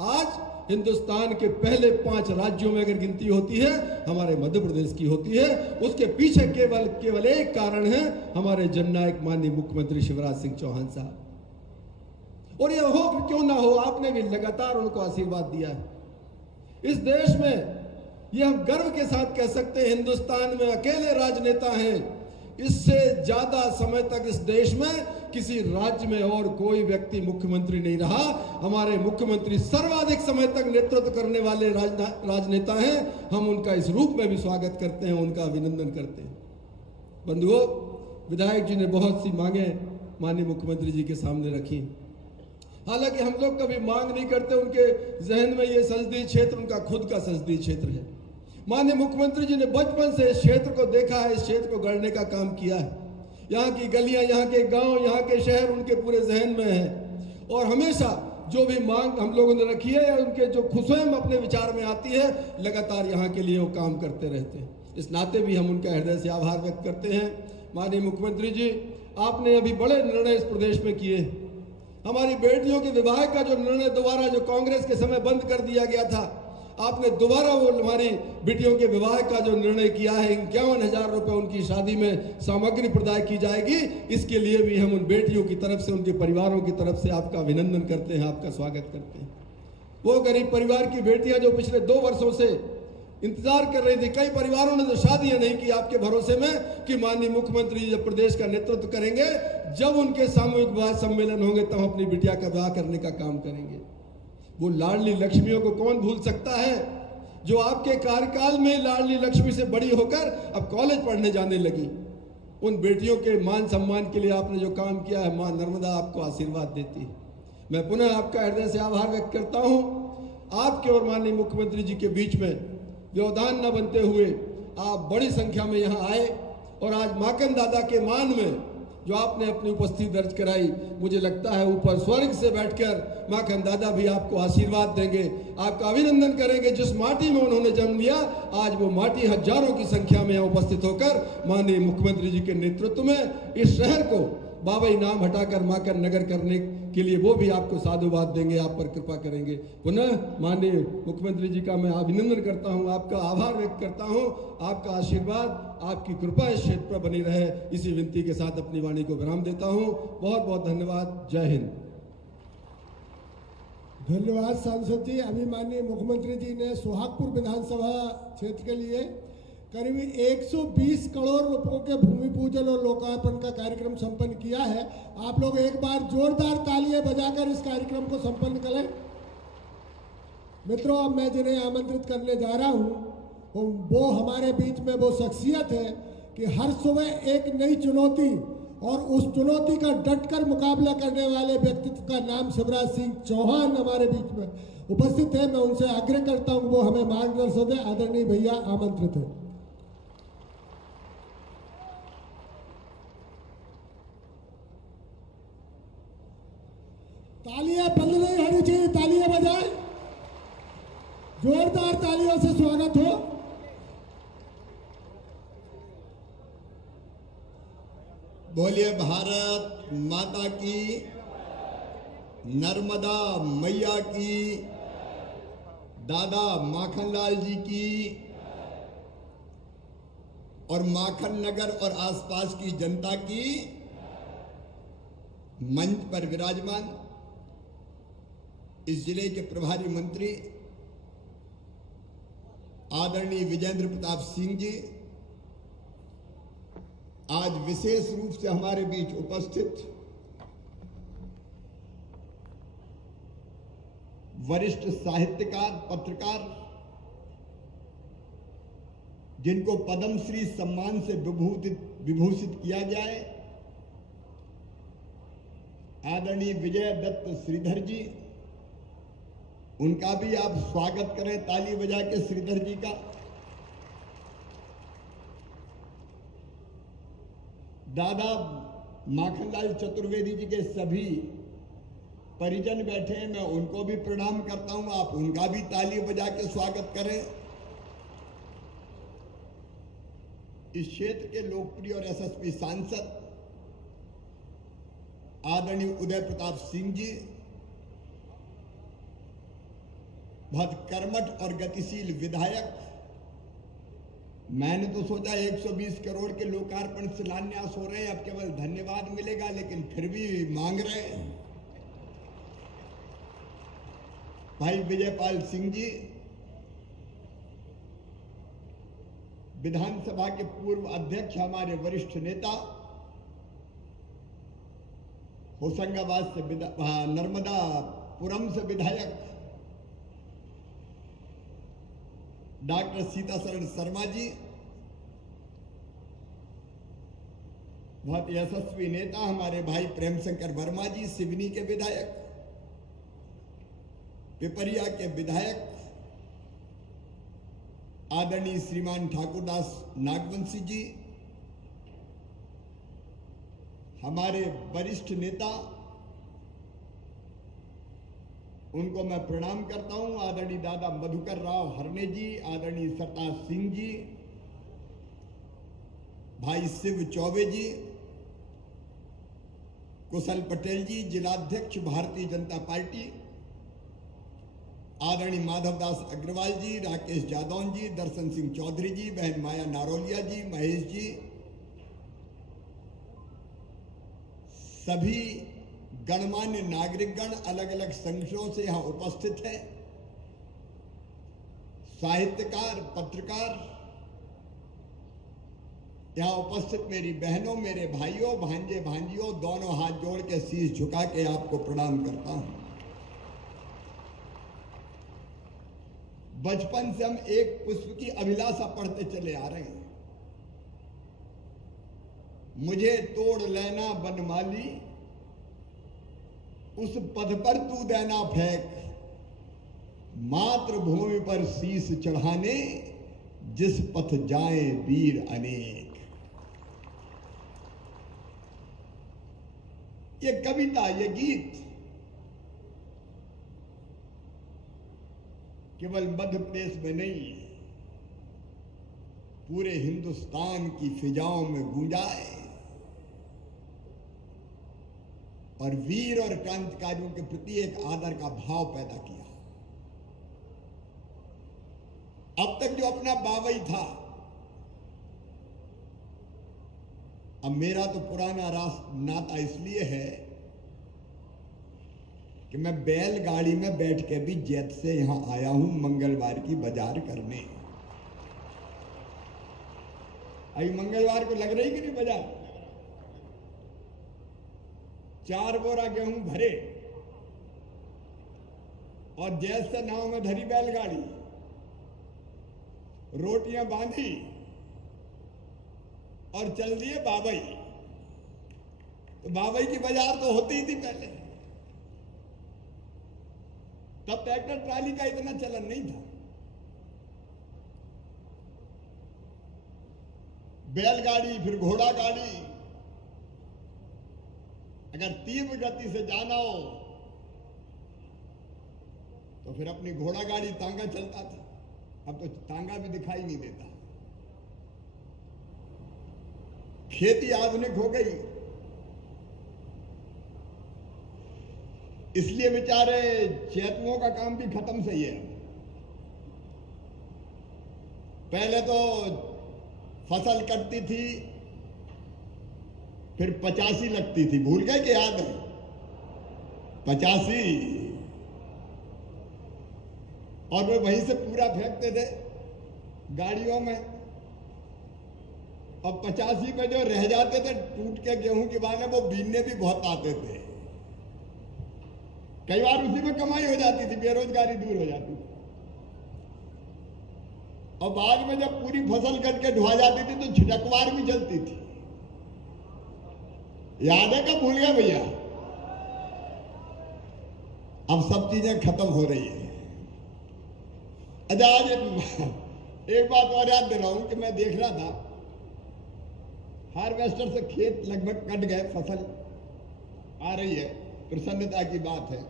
आज हिंदुस्तान के पहले 5 राज्यों में अगर गिनती होती है हमारे मध्य प्रदेश की होती है। उसके पीछे केवल एक कारण है, हमारे जननायक माननीय मुख्यमंत्री शिवराज सिंह चौहान साहब। और ये हो क्यों ना हो, आपने भी लगातार उनको आशीर्वाद दिया है। इस देश में ये हम गर्व के साथ कह सकते हैं, हिंदुस्तान में अकेले राजनेता हैं, इससे ज्यादा समय तक इस देश में किसी राज्य में और कोई व्यक्ति मुख्यमंत्री नहीं रहा। हमारे मुख्यमंत्री सर्वाधिक समय तक नेतृत्व करने वाले राजनेता हैं। हम उनका इस रूप में भी स्वागत करते हैं, उनका अभिनंदन करते हैं। बंधुओं, विधायक जी ने बहुत सी मांगे माननीय मुख्यमंत्री जी के सामने रखी। हालांकि हम लोग कभी मांग नहीं करते, उनके जहन में ये संसदीय क्षेत्र उनका खुद का संसदीय क्षेत्र है। माननीय मुख्यमंत्री जी ने बचपन से इस क्षेत्र को देखा है, इस क्षेत्र को गढ़ने का काम किया है। यहाँ की गलियां, यहाँ के गांव, यहाँ के शहर उनके पूरे जहन में है। और हमेशा जो भी मांग हम लोगों ने रखी है या उनके जो स्वयं अपने विचार में आती है, लगातार यहाँ के लिए वो काम करते रहते हैं। इस नाते भी हम उनका हृदय से आभार व्यक्त करते हैं। माननीय मुख्यमंत्री जी, आपने अभी बड़े निर्णय इस प्रदेश में किए। हमारी बेटियों के विवाह का जो निर्णय दोबारा जो कांग्रेस के समय बंद कर दिया गया था, आपने दोबारा वो हमारी बेटियों के विवाह का जो निर्णय किया है, 51,000 रुपए उनकी शादी में सामग्री प्रदान की जाएगी। इसके लिए भी हम उन बेटियों की तरफ से, उनके परिवारों की तरफ से आपका अभिनंदन करते हैं, आपका स्वागत करते हैं। वो गरीब परिवार की बेटियां जो पिछले 2 वर्षों से इंतजार कर रही थी, कई परिवारों ने तो शादियां नहीं की आपके भरोसे में कि माननीय मुख्यमंत्री जब प्रदेश का नेतृत्व करेंगे, जब उनके सामूहिक विवाह सम्मेलन होंगे तब अपनी बिटिया का विवाह करने का काम करेंगे। वो लाडली लक्ष्मियों को कौन भूल सकता है, जो आपके कार्यकाल में लाडली लक्ष्मी से बड़ी होकर अब कॉलेज पढ़ने जाने लगी। उन बेटियों के मान सम्मान के लिए आपने जो काम किया है, मां नर्मदा आपको आशीर्वाद देती है। मैं पुनः आपका हृदय से आभार व्यक्त करता हूं। आपके और माननीय मुख्यमंत्री जी के बीच में व्यवधान न बनते हुए आप बड़ी संख्या में यहाँ आए और आज माखन दादा के मान में जो आपने अपनी उपस्थिति दर्ज कराई, मुझे लगता है ऊपर स्वर्ग से बैठकर माखन दादा भी आपको आशीर्वाद देंगे, आपका अभिनंदन करेंगे। जिस माटी में उन्होंने जन्म लिया, आज वो माटी हजारों की संख्या में उपस्थित होकर माननीय मुख्यमंत्री जी के नेतृत्व में इस शहर को बाबई नाम हटाकर माखन नगर करने के लिए वो भी आपको साधुवाद देंगे, आप पर कृपा करेंगे। पुनः माननीय मुख्यमंत्री जी का मैं अभिनंदन करता हूं, आपका आभार व्यक्त करता हूं। आपका आशीर्वाद, आपकी कृपा इस क्षेत्र पर बनी रहे, इसी विनती के साथ अपनी वाणी को विराम देता हूं। बहुत बहुत धन्यवाद। जय हिंद। धन्यवाद सांसद जी। अभी माननीय मुख्यमंत्री जी ने सोहागपुर विधानसभा क्षेत्र के लिए करीब 120 करोड़ रुपयों के भूमि पूजन और लोकार्पण का कार्यक्रम संपन्न किया है। आप लोग एक बार जोरदार तालियां बजाकर इस कार्यक्रम को संपन्न करें। मित्रों, अब मैं जिन्हें आमंत्रित करने जा रहा हूं वो हमारे बीच में वो शख्सियत है कि हर सुबह एक नई चुनौती और उस चुनौती का डटकर मुकाबला करने वाले व्यक्तित्व का नाम शिवराज सिंह चौहान हमारे बीच में उपस्थित है। मैं उनसे आग्रह करता हूं वो हमें मार्गदर्शन दें। आदरणीय भैया आमंत्रित है। तालियां बंद नहीं होनी चाहिए, तालियां बजाएं, जोरदार तालियों से स्वागत हो। बोलिए भारत माता की, नर्मदा मैया की, दादा माखनलाल जी की और माखन नगर और आसपास की जनता की। मंच पर विराजमान इस जिले के प्रभारी मंत्री आदरणीय विजेंद्र प्रताप सिंह जी, आज विशेष रूप से हमारे बीच उपस्थित वरिष्ठ साहित्यकार, पत्रकार, जिनको पद्मश्री सम्मान से विभूषित किया जाए, आदरणीय विजय दत्त श्रीधर जी, उनका भी आप स्वागत करें ताली बजा के श्रीधर जी का। दादा माखनलाल चतुर्वेदी जी के सभी परिजन बैठे हैं, मैं उनको भी प्रणाम करता हूं। आप उनका भी ताली बजा के स्वागत करें। इस क्षेत्र के लोकप्रिय और यशस्वी सांसद आदरणीय उदय प्रताप सिंह जी, बहुत कर्मठ और गतिशील विधायक। मैंने तो सोचा 120 करोड़ के लोकार्पण शिलान्यास हो रहे हैं, अब केवल धन्यवाद मिलेगा, लेकिन फिर भी मांग रहे हैं। भाई विजयपाल सिंह जी, विधानसभा के पूर्व अध्यक्ष, हमारे वरिष्ठ नेता, होशंगाबाद से नर्मदापुरम से विधायक डॉक्टर सीताशरण शर्मा जी, बहुत यशस्वी नेता हमारे भाई प्रेम शंकर वर्मा जी, सिवनी के विधायक, पिपरिया के विधायक आदरणीय श्रीमान ठाकुरदास नागवंशी जी, हमारे वरिष्ठ नेता, उनको मैं प्रणाम करता हूं, आदरणीय दादा मधुकर राव हरणे जी, आदरणीय सरताज सिंह जी, भाई शिव चौबे जी, कुशल पटेल जी, जिलाध्यक्ष भारतीय जनता पार्टी, आदरणीय माधवदास अग्रवाल जी, राकेश जादौन जी, दर्शन सिंह चौधरी जी, बहन माया नारोलिया जी, महेश जी, सभी गणमान्य नागरिकगण अलग अलग संगठनों से यहां उपस्थित हैं, साहित्यकार, पत्रकार, यहां उपस्थित मेरी बहनों, मेरे भाइयों, भांजे भांजियों, दोनों हाथ जोड़ के शीश झुका के आपको प्रणाम करता हूं। बचपन से हम एक पुष्प की अभिलाषा पढ़ते चले आ रहे हैं, मुझे तोड़ लेना बनमाली, उस पद पर तू देना फेंक, मातृभूमि पर शीश चढ़ाने जिस पथ जाए वीर अनेक। ये कविता, ये गीत केवल मध्य प्रदेश में नहीं, पूरे हिंदुस्तान की फिजाओं में गूंजाए और वीर और क्रांतिकारियों के प्रति एक आदर का भाव पैदा किया। अब तक जो अपना बावई था, अब मेरा तो पुराना नाता इसलिए है कि मैं बैलगाड़ी में बैठ के भी जैत से यहां आया हूं मंगलवार की बाजार करने। अभी मंगलवार को लग रही कि नहीं बाजार? 4 बोरा गेहूं भरे और जैत से नाव में धरी बैलगाड़ी, रोटियां बांधी और चल दिए बाबई। तो बाबई की बाजार तो होती ही थी पहले, तब ट्रैक्टर ट्राली का इतना चलन नहीं था। बैलगाड़ी, फिर घोड़ा गाड़ी, अगर तीव्र गति से जाना हो तो फिर अपनी घोड़ा गाड़ी तांगा चलता था, अब तो तांगा भी दिखाई नहीं देता। खेती आधुनिक हो गई, इसलिए बेचारे चैतुओं का काम भी खत्म सही है। पहले तो फसल कटती थी, फिर 85 लगती थी, भूल गए कि याद है? 85, और वे वहीं से पूरा फेंकते थे गाड़ियों में, और 85 पे जो रह जाते थे टूट के गेहूं के बाने, वो बीनने भी बहुत आते थे। कई बार उसी में कमाई हो जाती थी, बेरोजगारी दूर हो जाती थी। और बाद में जब पूरी फसल कट के ढुआ जाती थी तो छिटकवार भी चलती थी, याद है? कब भूल गया भैया? अब सब चीजें खत्म हो रही है। अच्छा, आज एक बात और याद दे रहा हूं कि मैं देख रहा था, हार्वेस्टर से खेत लगभग कट गए, फसल आ रही है, प्रसन्नता की बात है।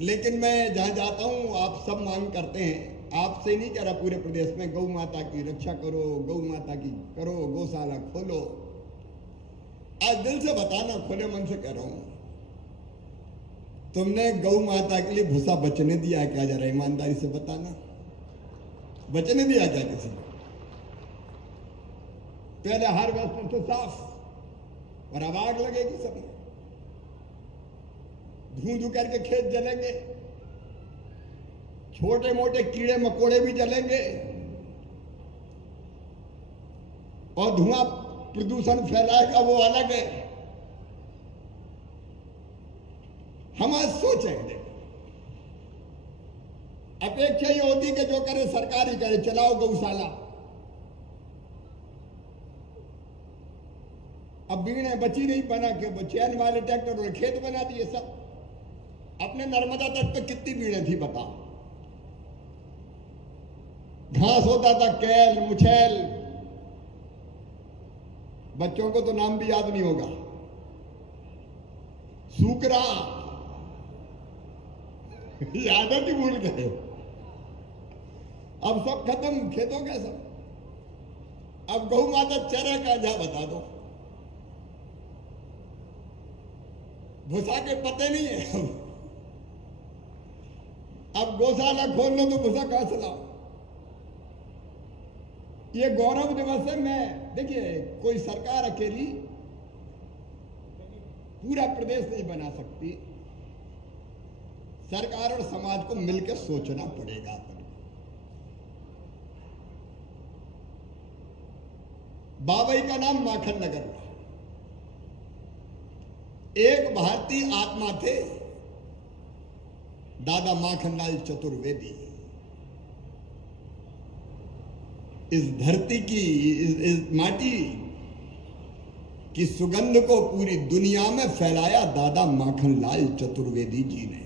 लेकिन मैं जहां जाता हूं आप सब मांग करते हैं, आपसे नहीं कह रहा, पूरे प्रदेश में गौ माता की रक्षा करो, गौ माता की करो, गौशाला खोलो। आज दिल से बताना, खुले मन से कह रहा हूं, तुमने गौ माता के लिए भूसा बचने दिया क्या? जरा ईमानदारी से बताना, बचने दिया क्या किसी? पहले हार्वेस्टर से साफ, और अब आग लगेगी सब में, धूं धू करके खेत जलेंगे, छोटे मोटे कीड़े मकोड़े भी जलेंगे, और धुआं प्रदूषण फैलाएगा वो अलग है। हम आज सोचेंगे, अपेक्षा ये होती कि जो करे सरकार ही करे, चलाओ गौशाला। अब बीड़े बची नहीं, बना के वो चैन वाले ट्रैक्टर और खेत बना दिए सब। अपने नर्मदा तट पे कितनी बीड़े थी बताओ, घास होता था, कैल, मुछैल, बच्चों को तो नाम भी याद नहीं होगा, सूकरा, याद है कि भूल गए? अब सब खत्म, खेतों का सब। अब गौ माता चरे का जा बता दो, भूसा के पते नहीं है। अब गौशाला खोल लो तो भूसा कहां से लाओ? ये गौरव दिवस है। मैं देखिए, कोई सरकार अकेली पूरा प्रदेश नहीं बना सकती, सरकार और समाज को मिलकर सोचना पड़ेगा। बाबई का नाम माखन नगर हुआ। एक भारतीय आत्मा थे दादा माखनलाल चतुर्वेदी। इस धरती की, इस माटी की सुगंध को पूरी दुनिया में फैलाया दादा माखनलाल चतुर्वेदी जी ने।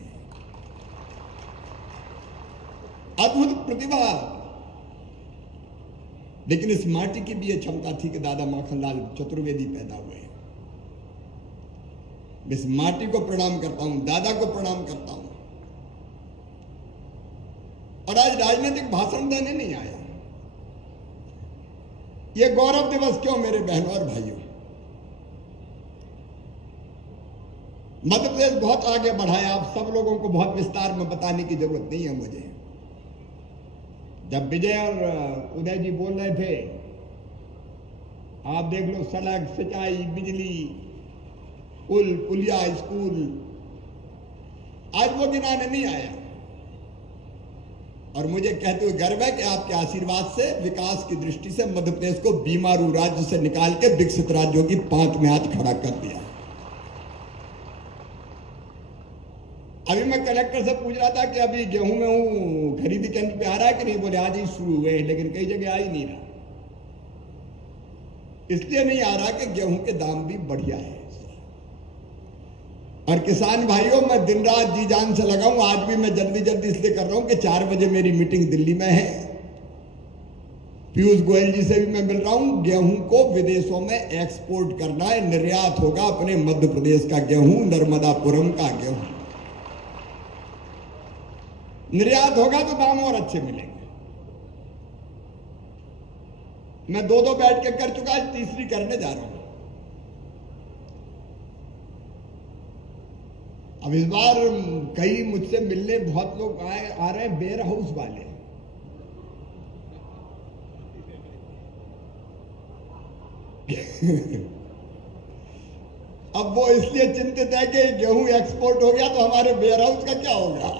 अद्भुत प्रतिभा। लेकिन इस माटी की भी यह क्षमता थी कि दादा माखनलाल चतुर्वेदी पैदा हुए। इस माटी को प्रणाम करता हूं, दादा को प्रणाम करता हूं। और आज राजनीतिक भाषण देने नहीं आया। यह गौरव दिवस क्यों मेरे बहनों और भाइयों? मध्य प्रदेश बहुत आगे बढ़ा है। आप सब लोगों को बहुत विस्तार में बताने की जरूरत नहीं है मुझे। जब विजय और उदय जी बोल रहे थे, आप देख लो, सड़क, सिंचाई, बिजली, पुल, पुलिया, स्कूल, आज वो गिनाने नहीं आया। और मुझे कहते हुए गर्व है कि आपके आशीर्वाद से, विकास की दृष्टि से मध्य प्रदेश को बीमारू राज्य से निकाल के विकसित राज्यों की पांच में हाथ खड़ा कर दिया। अभी मैं कलेक्टर से पूछ रहा था कि अभी गेहूं में हूं, खरीदी केंद्र पे आ रहा है कि नहीं? बोले आज ही शुरू हुए, लेकिन कई जगह आ ही नहीं रहा। इसलिए नहीं आ रहा कि गेहूं के दाम भी बढ़िया है। और किसान भाइयों, मैं दिन रात जी जान से लगा हूं। आज भी मैं जल्दी जल्दी इसलिए कर रहा हूं कि 4 बजे मेरी मीटिंग दिल्ली में है। पीयूष गोयल जी से भी मैं मिल रहा हूं। गेहूं को विदेशों में एक्सपोर्ट करना है, निर्यात होगा अपने मध्य प्रदेश का गेहूं, नर्मदापुरम का गेहूं निर्यात होगा तो दाम और अच्छे मिलेंगे। मैं 2 बैठकें कर चुका, आज तीसरी करने जा रहा हूं। अब इस बार कई मुझसे मिलने बहुत लोग आ रहे हैं, वेयर हाउस वाले। अब वो इसलिए चिंतित है कि गेहूं एक्सपोर्ट हो गया तो हमारे वेयर हाउस का क्या होगा।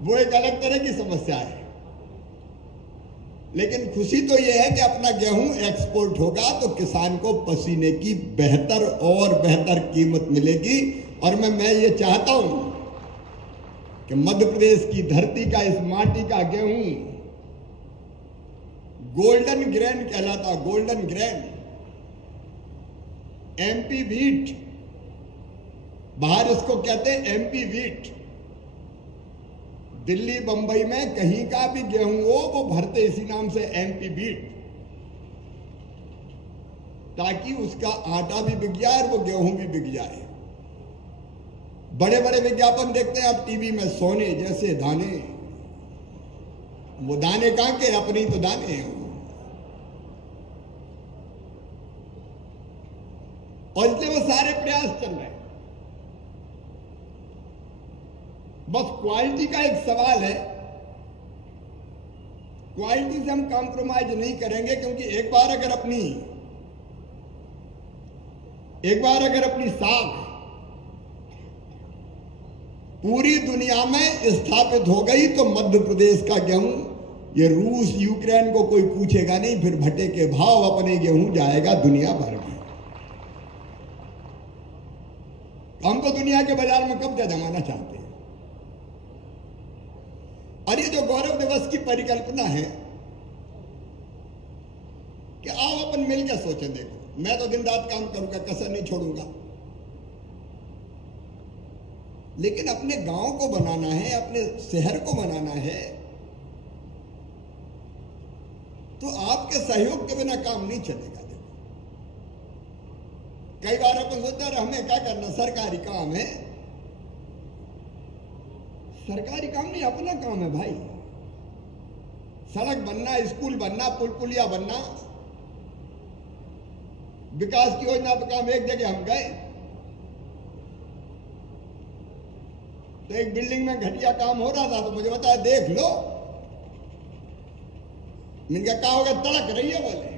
वो एक अलग तरह की समस्या है। लेकिन खुशी तो यह है कि अपना गेहूं एक्सपोर्ट होगा तो किसान को पसीने की बेहतर और बेहतर कीमत मिलेगी। और मैं ये चाहता हूं कि मध्य प्रदेश की धरती का, इस माटी का गेहूं गोल्डन ग्रेन कहलाता, गोल्डन ग्रेन। एमपी व्हीट, बाहर इसको कहते हैं एमपी व्हीट। दिल्ली बंबई में कहीं का भी गेहूं हो वो भरते इसी नाम से एमपी व्हीट। ताकि उसका आटा भी बिक जाए और वो गेहूं भी बिक जाए। बड़े बड़े विज्ञापन देखते हैं आप टीवी में, सोने जैसे दाने। वो दाने कहां के, अपनी तो दाने हैं। और इसलिए वो सारे प्रयास चल रहे हैं। बस क्वालिटी का एक सवाल है, क्वालिटी से हम कॉम्प्रोमाइज नहीं करेंगे, क्योंकि एक बार अगर अपनी साख पूरी दुनिया में स्थापित हो गई तो मध्य प्रदेश का गेहूं, ये रूस यूक्रेन को कोई पूछेगा नहीं, फिर भट्टे के भाव अपने गेहूं जाएगा दुनिया भर में। हम तो दुनिया के बाजार में कब्जा जमाना चाहते हैं। और ये जो गौरव दिवस की परिकल्पना है कि आओ अपन मिलकर सोचें, देखो मैं तो दिन रात काम करूंगा, कसर नहीं छोड़ूंगा, लेकिन अपने गांव को बनाना है, अपने शहर को बनाना है, तो आपके सहयोग के बिना काम नहीं चलेगा। देखो कई बार अपन सोचते हैं हमें क्या करना, सरकारी काम है। सरकारी काम नहीं, अपना काम है भाई। सड़क बनना, स्कूल बनना, पुल पुलिया बनना, विकास की योजना पर काम। एक जगह हम गए तो एक बिल्डिंग में घटिया काम हो रहा था, तो मुझे बताया देख लो। मैंने कहा होगा, तड़क रही है बोले।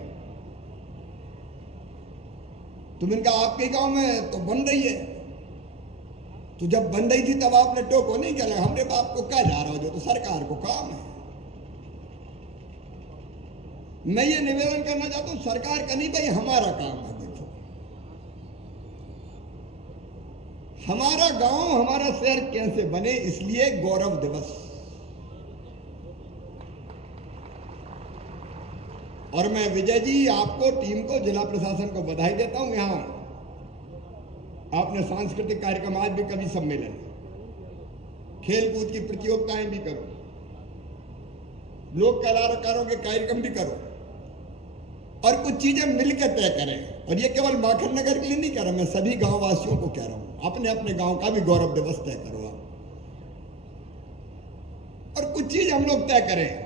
तो मैंने कहा आपके गांव में तो बन रही है। तो जब बन रही थी तब आपने टोको नहीं किया, हमरे बाप को क्या जा रहा हो, जो तो सरकार को काम है। मैं ये निवेदन करना चाहता हूं, सरकार का नहीं भाई, हमारा काम है। देखो हमारा गांव, हमारा शहर कैसे बने, इसलिए गौरव दिवस। और मैं विजय जी आपको, टीम को, जिला प्रशासन को बधाई देता हूं। यहां आपने सांस्कृतिक कार्यक्रम, आज भी कवि सम्मेलन, खेलकूद की प्रतियोगिताएं भी करो, लोक कलाकारों के कार्यक्रम भी करो, और कुछ चीजें मिलकर तय करें। और ये केवल माखन नगर के लिए नहीं कह रहा, मैं सभी गांव वासियों को कह रहा हूं, अपने अपने गांव का भी गौरव दिवस तय करो आप, और कुछ चीज हम लोग तय करें।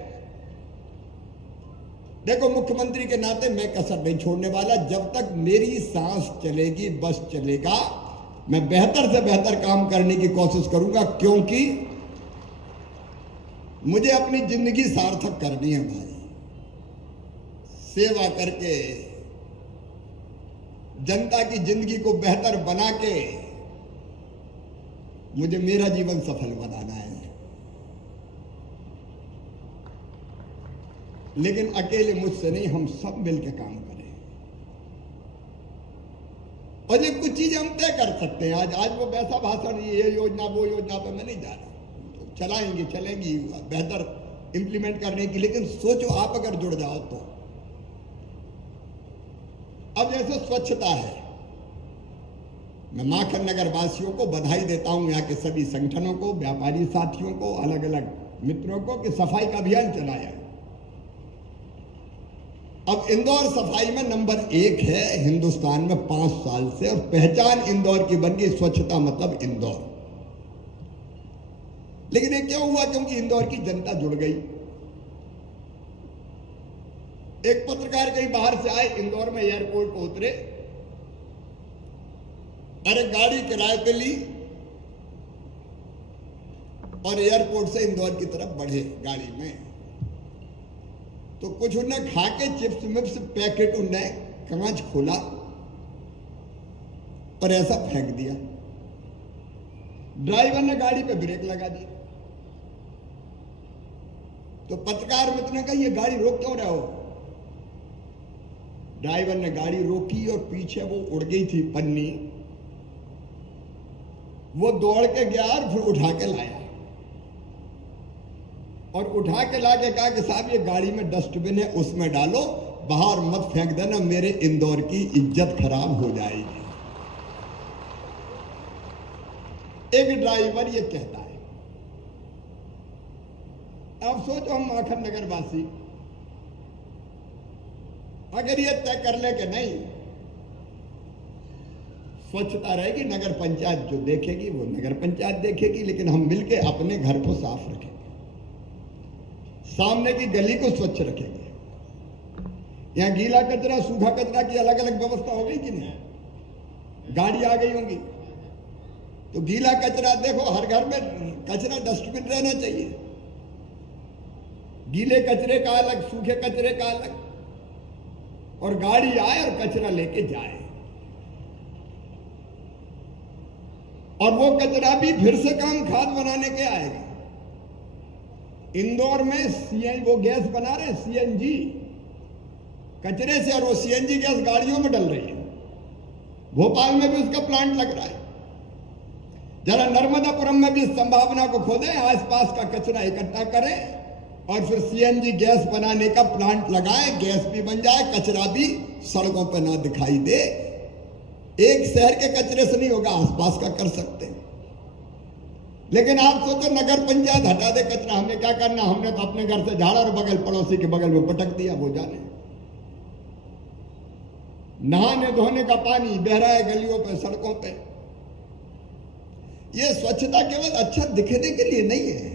देखो मुख्यमंत्री के नाते मैं कसर नहीं छोड़ने वाला। जब तक मेरी सांस चलेगी, बस चलेगा, मैं बेहतर से बेहतर काम करने की कोशिश करूंगा, क्योंकि मुझे अपनी जिंदगी सार्थक करनी है भाई। सेवा करके, जनता की जिंदगी को बेहतर बना के मुझे मेरा जीवन सफल बनाना है। लेकिन अकेले मुझसे नहीं, हम सब मिलकर काम करें। और ये कुछ चीजें हम तय कर सकते हैं। आज वो वैसा भाषण, ये योजना वो योजना पे मैं नहीं जा रहा, तो चलाएंगे, चलेंगी बेहतर इंप्लीमेंट करने की। लेकिन सोचो आप अगर जुड़ जाओ तो। अब जैसे स्वच्छता है, मैं माखन नगर वासियों को बधाई देता हूं, यहाँ के सभी संगठनों को, व्यापारी साथियों को, अलग अलग मित्रों को, कि सफाई का अभियान चलाया। अब इंदौर सफाई में नंबर 1 है हिंदुस्तान में 5 साल से, और पहचान इंदौर की बन गई, स्वच्छता मतलब इंदौर। लेकिन ये क्यों हुआ? क्योंकि इंदौर की जनता जुड़ गई। एक पत्रकार कहीं बाहर से आए, इंदौर में एयरपोर्ट पर उतरे, अरे गाड़ी किराए पे ली और एयरपोर्ट से इंदौर की तरफ बढ़े गाड़ी में। तो कुछ उन्हें खा के चिप्स मिप्स पैकेट उन्हें कांच खोला और ऐसा फेंक दिया। ड्राइवर ने गाड़ी पे ब्रेक लगा दी। तो पत्रकार मित्र ने कहा, ये गाड़ी रोक क्यों रहे हो? ड्राइवर ने गाड़ी रोकी और पीछे वो उड़ गई थी पन्नी, वो दौड़ के गया और फिर उठा के लाया, और उठा के ला के कहा कि साहब ये गाड़ी में डस्टबिन है, उसमें डालो, बाहर मत फेंक देना, मेरे इंदौर की इज्जत खराब हो जाएगी। एक ड्राइवर ये कहता है। अब सोचो हम माखन नगर वासी अगर ये तय कर ले कि नहीं स्वच्छता रहेगी, नगर पंचायत जो देखेगी वो नगर पंचायत देखेगी, लेकिन हम मिलके अपने घर को साफ रखेंगे, सामने की गली को स्वच्छ रखेंगे। यहां गीला कचरा सूखा कचरा की अलग अलग व्यवस्था हो गई कि नहीं? गाड़ी आ गई होंगी तो गीला कचरा देखो, हर घर में कचरा डस्टबिन रहना चाहिए, गीले कचरे का अलग, सूखे कचरे का अलग, और गाड़ी आए और कचरा लेके जाए, और वो कचरा भी फिर से काम खाद बनाने के आएगा। इंदौर में वो गैस बना रहे सीएनजी कचरे से, और वो सीएनजी गैस गाड़ियों में डल रही है। भोपाल में भी उसका प्लांट लग रहा है। जरा नर्मदापुरम में भी इस संभावना को खोदें, आसपास का कचरा इकट्ठा करें और फिर सीएनजी गैस बनाने का प्लांट लगाएं, गैस भी बन जाए, कचरा भी सड़कों पर ना दिखाई दे। एक शहर के कचरे से नहीं होगा, आसपास का कर सकते हैं। लेकिन आप सोचो नगर पंचायत हटा दे कचरा, हमें क्या करना? हमने तो अपने घर से झाड़ा और बगल पड़ोसी के बगल में पटक दिया, वो जाने। नहाने धोने का पानी बह रहा है गलियों पे, सड़कों पे। ये स्वच्छता केवल अच्छा दिखने के लिए नहीं है,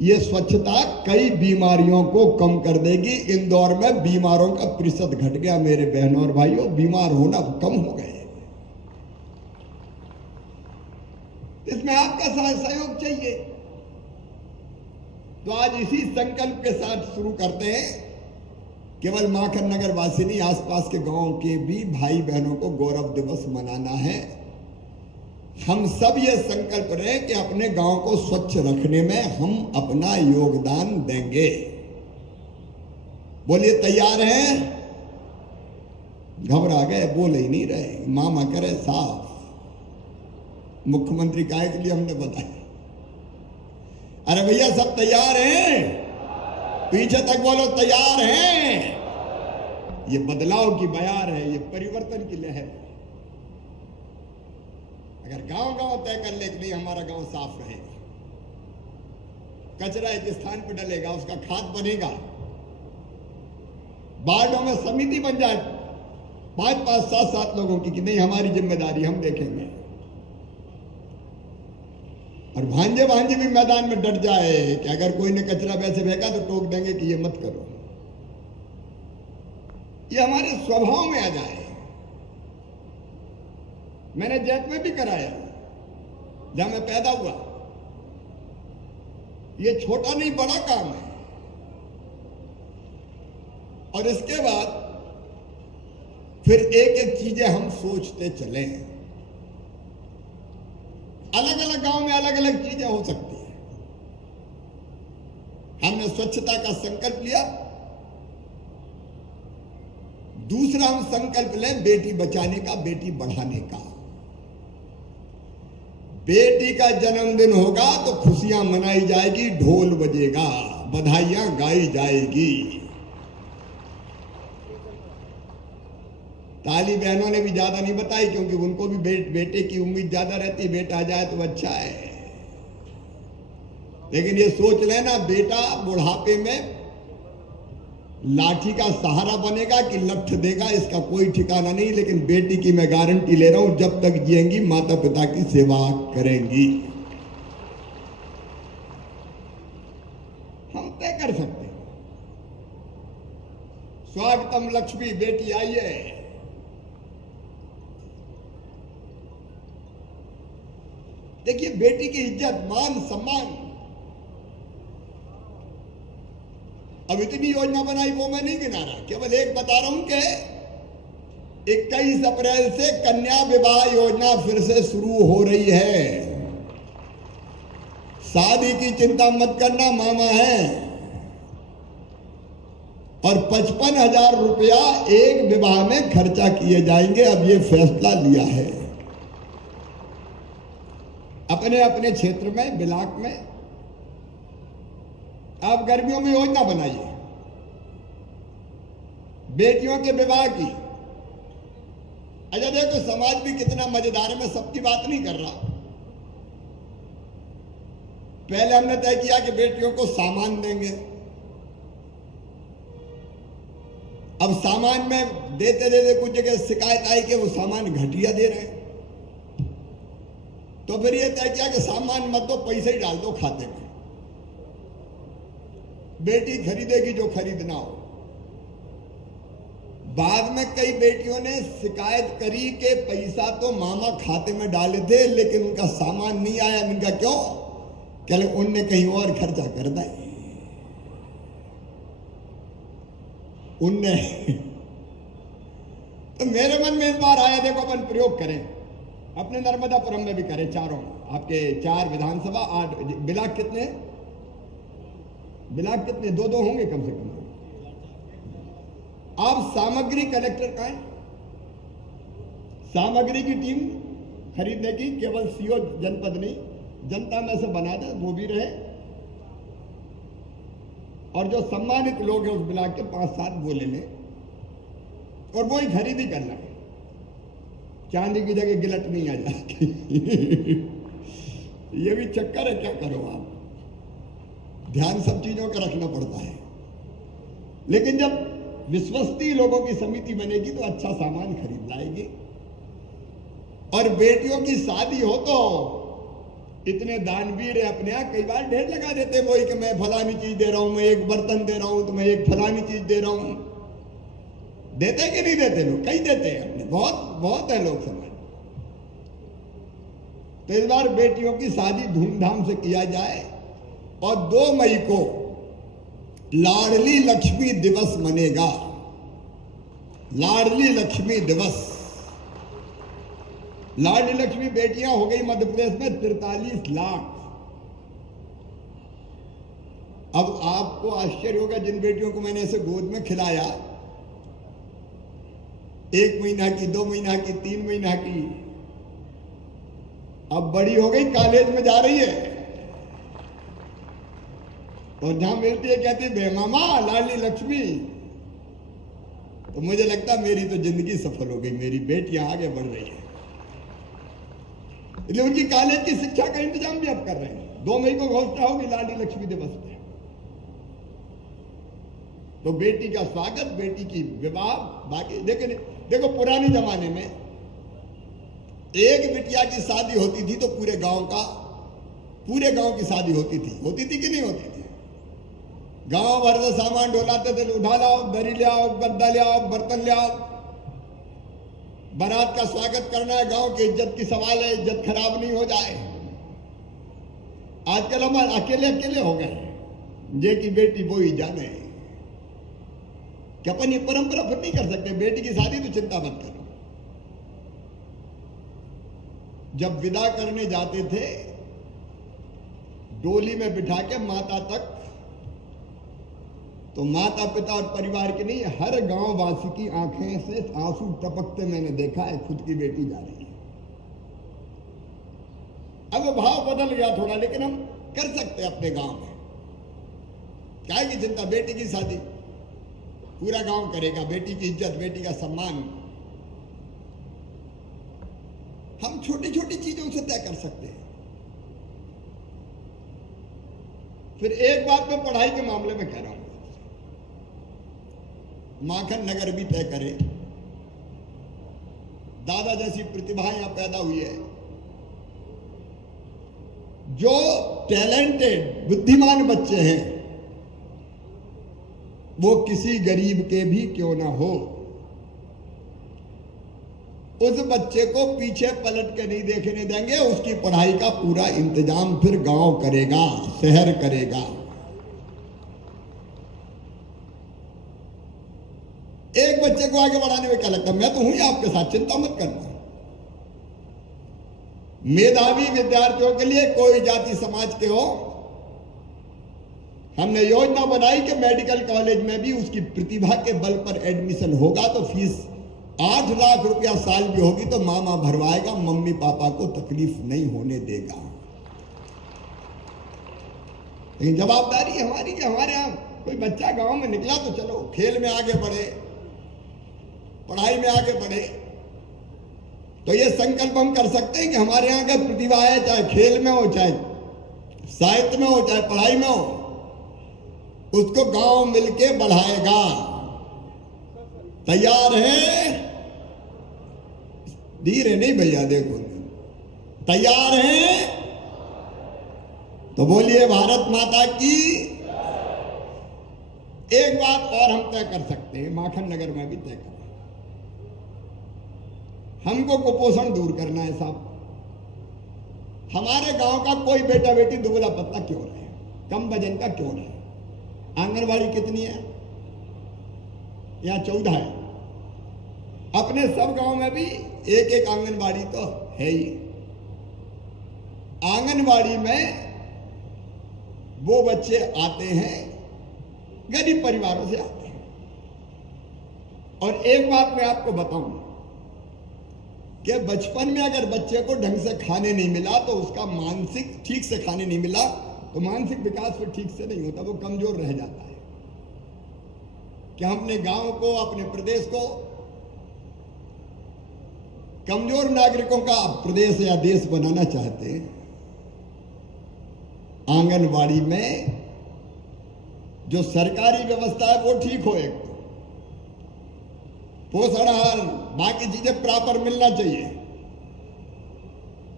ये स्वच्छता कई बीमारियों को कम कर देगी। इंदौर में बीमारों का प्रतिशत घट गया मेरे बहनों और भाइयों, बीमार होना कम हो गए। इसमें आपका सहयोग चाहिए। तो आज इसी संकल्प के साथ शुरू करते हैं। केवल माखन नगर वासी नहीं, आसपास के गांव के भी भाई बहनों को गौरव दिवस मनाना है। हम सब ये संकल्प रहे कि अपने गांव को स्वच्छ रखने में हम अपना योगदान देंगे। बोलिए तैयार हैं? घबरा गए, बोल ही नहीं रहे। मामा करे साफ, मुख्यमंत्री काहे के लिए हमने बताया। अरे भैया सब तैयार हैं? पीछे तक बोलो तैयार हैं। ये बदलाव की बयार है, ये परिवर्तन की लहर है। अगर गांव गांव तय कर ले कि नहीं हमारा गांव साफ रहेगा, कचरा एक स्थान पर डलेगा, उसका खाद बनेगा, वार्डों में समिति बन जाए 5-5, 7-7 लोगों की कि नहीं हमारी जिम्मेदारी, हम देखेंगे। और भांजे भांजे भी मैदान में डट जाए कि अगर कोई ने कचरा वैसे फेंका तो टोक देंगे कि ये मत करो। ये हमारे स्वभाव में आ जाए। मैंने जैत में भी कराया, जहां मैं पैदा हुआ। ये छोटा नहीं बड़ा काम है। और इसके बाद फिर एक एक चीजें हम सोचते चले। अलग अलग गांव में अलग अलग चीजें हो सकती है। हमने स्वच्छता का संकल्प लिया। दूसरा हम संकल्प लें बेटी बचाने का, बेटी बढ़ाने का। बेटी का जन्मदिन होगा तो खुशियां मनाई जाएगी, ढोल बजेगा, बधाइयां गाई जाएगी। ताली बहनों ने भी ज्यादा नहीं बताई क्योंकि उनको भी बेटे की उम्मीद ज्यादा रहती, बेटा आ जाए तो अच्छा है। लेकिन ये सोच लेना, बेटा बुढ़ापे में लाठी का सहारा बनेगा कि लठ देगा, इसका कोई ठिकाना नहीं। लेकिन बेटी की मैं गारंटी ले रहा हूं, जब तक जिएंगी माता पिता की सेवा करेंगी। हम तय कर सकते हैं। स्वागतम लक्ष्मी, बेटी आइए। देखिए बेटी की इज्जत, मान, सम्मान। अब इतनी योजना बनाई वो मैं नहीं गिना रहा, केवल एक बता रहा हूं कि 21 अप्रैल से कन्या विवाह योजना फिर से शुरू हो रही है। शादी की चिंता मत करना, मामा है। और 55,000 रुपया एक विवाह में खर्चा किए जाएंगे। अब ये फैसला लिया है। अपने अपने क्षेत्र में, ब्लॉक में आप गर्मियों में योजना बनाइए बेटियों के विवाह की। अच्छा देखो समाज भी कितना मजेदार है, मैं सबकी बात नहीं कर रहा। पहले हमने तय किया कि बेटियों को सामान देंगे, अब सामान में देते देते कुछ जगह शिकायत आई कि वो सामान घटिया दे रहे हैं, तो फिर ये तय किया कि सामान मत दो, पैसे ही डाल दो खाते में, बेटी खरीदेगी जो खरीदना हो। बाद में कई बेटियों ने शिकायत करी कि पैसा तो मामा खाते में डाले थे लेकिन उनका सामान नहीं आया। इनका क्यों? कहले उनने कहीं और खर्चा कर दिया उनने। तो मेरे मन में इस बार आया, देखो अपन प्रयोग करें, अपने नर्मदापुरम में भी करें, चारों आपके 4 विधानसभा, 8 ब्लॉक कितने, ब्लॉक कितने, 2-2 होंगे कम से कम। आप सामग्री कलेक्टर का है, सामग्री की टीम खरीदने की, केवल सीओ जनपद नहीं जनता में से बना दे, वो भी रहे, और जो सम्मानित लोग हैं उस ब्लॉक के 5-7 वो ले लें और वो ही खरीदी करना है। चांदी की जगह गिलट नहीं आ जाती। ये भी चक्कर है, क्या करो आप, ध्यान सब चीजों का रखना पड़ता है। लेकिन जब विश्वसनीय लोगों की समिति बनेगी तो अच्छा सामान खरीद लाएगी। और बेटियों की शादी हो तो इतने दानवीर है अपने यहाँ, कई बार ढेर लगा देते वही कि मैं फलानी चीज दे रहा हूं, मैं एक बर्तन दे रहा हूं, तो मैं एक फलानी चीज दे रहा हूं। देते कि नहीं देते लोग? कई देते हैं अपने, बहुत बहुत है लोग समझ। तो इस बार बेटियों की शादी धूमधाम से किया जाए और 2 मई को लाडली लक्ष्मी दिवस मनेगा। लाडली लक्ष्मी दिवस, लाडली लक्ष्मी बेटियां हो गई मध्य प्रदेश में 43 लाख। अब आपको आश्चर्य होगा, जिन बेटियों को मैंने ऐसे गोद में खिलाया, 1 महीना की, 2 महीना की, 3 महीना की, अब बड़ी हो गई, कॉलेज में जा रही है, और जहां मिलती है कहती है बे मामा लाडली लक्ष्मी। तो मुझे लगता है मेरी तो जिंदगी सफल हो गई, मेरी बेटियां आगे बढ़ रही है। इसलिए उनकी कॉलेज की शिक्षा का इंतजाम भी अब कर रहे हैं। 2 मई को घोषणा होगी लाडली लक्ष्मी दिवस पे, तो बेटी का स्वागत, बेटी की विवाह। बाकी देखो पुराने जमाने में एक बिटिया की शादी होती थी तो पूरे गांव की शादी होती थी कि नहीं होती थी? गांव भर से सामान ढोलाते थे, उठा लाओ, दरी ले आओ, गद्दा ले आओ, बर्तन ले आओ, बारात का स्वागत करना है, गांव की इज्जत की सवाल है, इज्जत खराब नहीं हो जाए। आजकल हम अकेले हो गए, जे की बेटी वो ही जाने, कि अपन ये परंपरा फिर नहीं कर सकते। बेटी की शादी तो चिंता मत करो। जब विदा करने जाते थे डोली में बिठा के माता तक, तो माता पिता और परिवार के नहीं, हर गांव वासी की आंखें से आंसू टपकते मैंने देखा है, खुद की बेटी जा रही है। अब वो भाव बदल गया थोड़ा, लेकिन हम कर सकते हैं अपने गांव में। क्या की चिंता, बेटी की शादी पूरा गांव करेगा, बेटी की इज्जत, बेटी का सम्मान हम छोटी छोटी चीजों से तय कर सकते हैं। फिर एक बात मैं पढ़ाई के मामले में कह रहा हूं, माखन नगर भी तय करे। दादा जैसी प्रतिभा यहां पैदा हुई है, जो टैलेंटेड बुद्धिमान बच्चे हैं, वो किसी गरीब के भी क्यों ना हो, उस बच्चे को पीछे पलट के नहीं देखने देंगे। उसकी पढ़ाई का पूरा इंतजाम फिर गांव करेगा, शहर करेगा। एक बच्चे को आगे बढ़ाने में क्या लगता है? मैं तो हूं ही आपके साथ, चिंता मत करना। मेधावी विद्यार्थियों के लिए कोई जाति समाज के हो, हमने योजना बनाई कि मेडिकल कॉलेज में भी उसकी प्रतिभा के बल पर एडमिशन होगा तो फीस 8 लाख रुपया साल भी होगी तो मामा भरवाएगा, मम्मी पापा को तकलीफ नहीं होने देगा। लेकिन जवाबदारी हमारी कि हमारे यहां कोई बच्चा गांव में निकला तो चलो खेल में आगे बढ़े, पढ़ाई में आगे बढ़े। तो ये संकल्प हम कर सकते हैं कि हमारे यहाँ का प्रतिभा है, चाहे खेल में हो, चाहे साहित्य में हो, चाहे पढ़ाई में हो, उसको गांव मिलके बढ़ाएगा। तैयार हैं? धीरे नहीं भैया, देखो, तैयार हैं? तो बोलिए भारत माता की। एक बात और हम तय कर सकते हैं, माखन नगर में भी तय करना, हमको कुपोषण दूर करना है साहब। हमारे गांव का कोई बेटा बेटी दुबला पतला क्यों रहे, कम वजन का क्यों रहे? आंगनवाड़ी कितनी है? यहाँ 14 है। अपने सब गांव में भी एक एक आंगनवाड़ी तो है ही। आंगनवाड़ी में वो बच्चे आते हैं, गरीब परिवारों से आते हैं। और एक बात मैं आपको बताऊं कि बचपन में अगर बच्चे को ढंग से खाने नहीं मिला तो उसका मानसिक, ठीक से खाने नहीं मिला तो मानसिक विकास फिर ठीक से नहीं होता, वो कमजोर रह जाता है। कि हम अपने गांव को, अपने प्रदेश को कमजोर नागरिकों का प्रदेश या देश बनाना चाहते हैं। आंगनवाड़ी में जो सरकारी व्यवस्था है वो ठीक हो, एक पोषण आहार, बाकी चीजें प्रॉपर मिलना चाहिए।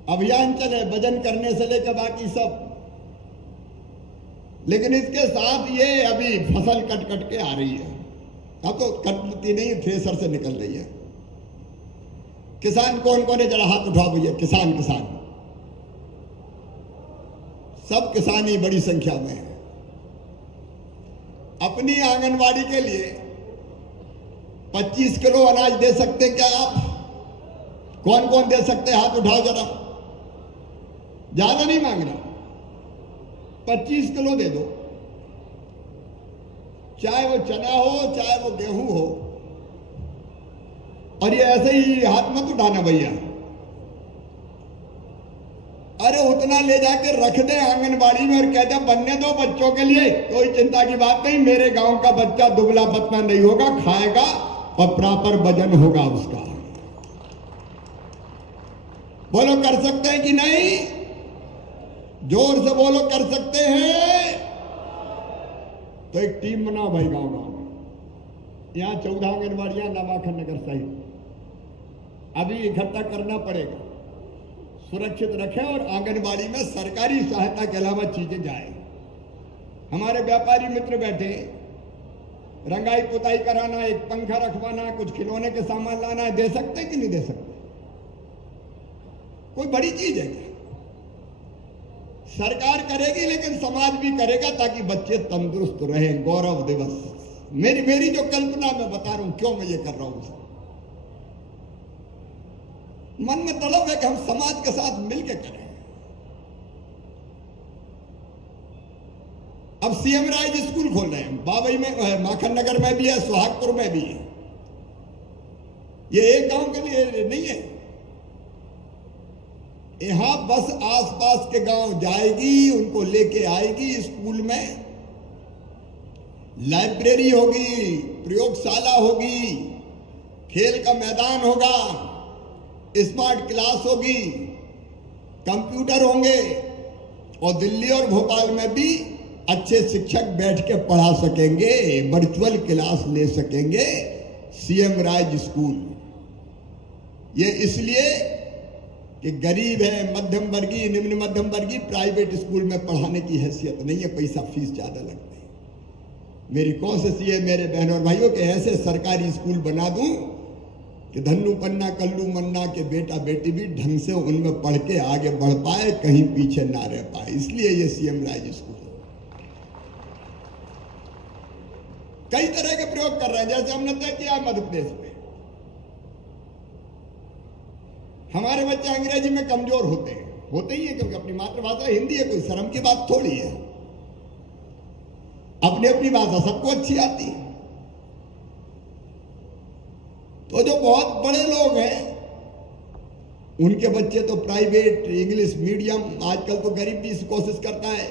अभियान चले वजन करने से लेकर बाकी सब, लेकिन इसके साथ ये अभी फसल कट कट के आ रही है। अब तो कटती नहीं, थ्रेसर से निकल रही है। किसान कौन कौन है, जरा हाथ उठाओ भैया। किसान सब किसान ही बड़ी संख्या में है। अपनी आंगनवाड़ी के लिए 25 किलो अनाज दे सकते क्या आप? कौन कौन दे सकते हैं, हाथ उठाओ जरा। ज्यादा नहीं मांग रहा, 25 किलो दे दो, चाहे वो चना हो चाहे वो गेहूं हो। और ये ऐसे ही हाथ मत उठाना भैया, अरे उतना ले जाके रख दे आंगनबाड़ी में और कहते बनने दो बच्चों के लिए, कोई चिंता की बात नहीं। मेरे गांव का बच्चा दुबला पतला नहीं होगा, खाएगा और प्रॉपर वजन होगा उसका। बोलो कर सकते हैं कि नहीं? जोर से बोलो, कर सकते हैं? तो एक टीम बनाओ भाई गांव में। यहां 14 आंगनबाड़ियां नवाखन नगर सहित अभी इकट्ठा करना पड़ेगा, सुरक्षित रखें और आंगनबाड़ी में सरकारी सहायता के अलावा चीजें जाए। हमारे व्यापारी मित्र बैठे, रंगाई पुताई कराना, एक पंखा रखवाना, कुछ खिलौने के सामान लाना है, दे सकते कि नहीं दे सकते? कोई बड़ी चीज है क्या? सरकार करेगी लेकिन समाज भी करेगा ताकि बच्चे तंदुरुस्त रहें। गौरव दिवस मेरी जो कल्पना मैं बता रहा हूं, क्यों मैं ये कर रहा हूं, मन में तलब है कि हम समाज के साथ मिलकर करें। अब सीएम राइज स्कूल खोल रहे हैं, बाबई में, माखन नगर में भी है, सुहागपुर में भी है। ये एक गांव के लिए नहीं है, यहां बस आसपास के गांव जाएगी, उनको लेके आएगी। स्कूल में लाइब्रेरी होगी, प्रयोगशाला होगी, खेल का मैदान होगा, स्मार्ट क्लास होगी, कंप्यूटर होंगे और दिल्ली और भोपाल में भी अच्छे शिक्षक बैठ के पढ़ा सकेंगे, वर्चुअल क्लास ले सकेंगे। सीएम राइज स्कूल ये इसलिए कि गरीब है, मध्यम वर्गीय, निम्न मध्यम वर्गीय प्राइवेट स्कूल में पढ़ाने की हैसियत नहीं है, पैसा फीस ज्यादा लगता है। मेरी कोशिश ये मेरे बहनों और भाइयों के ऐसे सरकारी स्कूल बना दूं कि धन्नू पन्ना कल्लू मन्ना के बेटा बेटी भी ढंग से उनमें पढ़ के आगे बढ़ पाए, कहीं पीछे ना रह पाए। इसलिए ये सीएम राइज स्कूल कई तरह के प्रयोग कर रहे हैं। जैसे हमने तय किया मध्य प्रदेश में, हमारे बच्चे अंग्रेजी में कमजोर होते ही है क्योंकि अपनी मातृभाषा हिंदी है, कोई शर्म की बात थोड़ी है। अपनी अपनी भाषा सबको अच्छी आती है। तो जो बहुत बड़े लोग हैं उनके बच्चे तो प्राइवेट इंग्लिश मीडियम, आजकल तो गरीब भी कोशिश करता है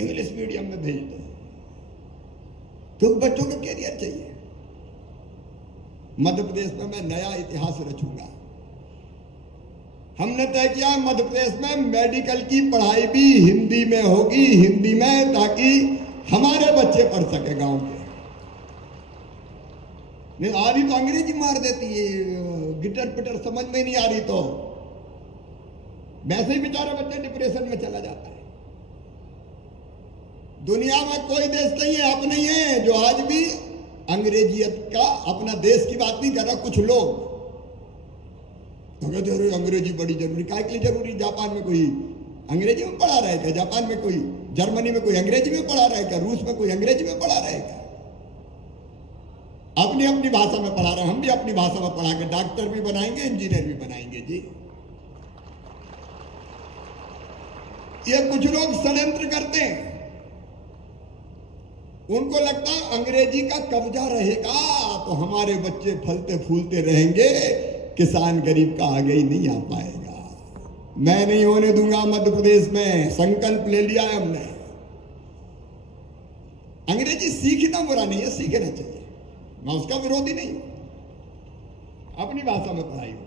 इंग्लिश मीडियम में भेज दो, तो बच्चों का कैरियर चाहिए। मध्य प्रदेश में मैं नया इतिहास रचूंगा। हमने तय किया मध्य प्रदेश में मेडिकल की पढ़ाई भी हिंदी में होगी, हिंदी में, ताकि हमारे बच्चे पढ़ सके गांव के। नहीं आ रही तो अंग्रेजी मार देती है, गिटर पिटर समझ में नहीं आ रही तो वैसे ही बेचारा बच्चा डिप्रेशन में चला जाता है। दुनिया में कोई देश नहीं है, अपने ही है जो आज भी अंग्रेजियत का, अपना देश की बात नहीं कर रहा, कुछ लोग कहते हैं अंग्रेजी बड़ी जरूरी, काय के लिए जरूरी? जापान में कोई अंग्रेजी में पढ़ा रहा है क्या? जापान में कोई, जर्मनी में कोई अंग्रेजी में पढ़ा रहा है क्या? रूस में कोई अंग्रेजी में पढ़ा रहा है क्या? अपनी अपनी भाषा में पढ़ा रहे हैं। हम भी अपनी भाषा में पढ़ा के डॉक्टर भी बनाएंगे, इंजीनियर भी बनाएंगे जी। ये कुछ लोग षड्यंत्र करते हैं, उनको लगता है अंग्रेजी का कब्जा रहेगा तो हमारे बच्चे फलते फूलते रहेंगे, किसान गरीब का आगे ही नहीं आ पाएगा। मैं नहीं होने दूंगा मध्य प्रदेश में, संकल्प ले लिया है हमने। अंग्रेजी सीखना बुरा नहीं है, सीखना चाहिए, मैं उसका विरोधी नहीं हूं, अपनी भाषा में पढ़ाई हो।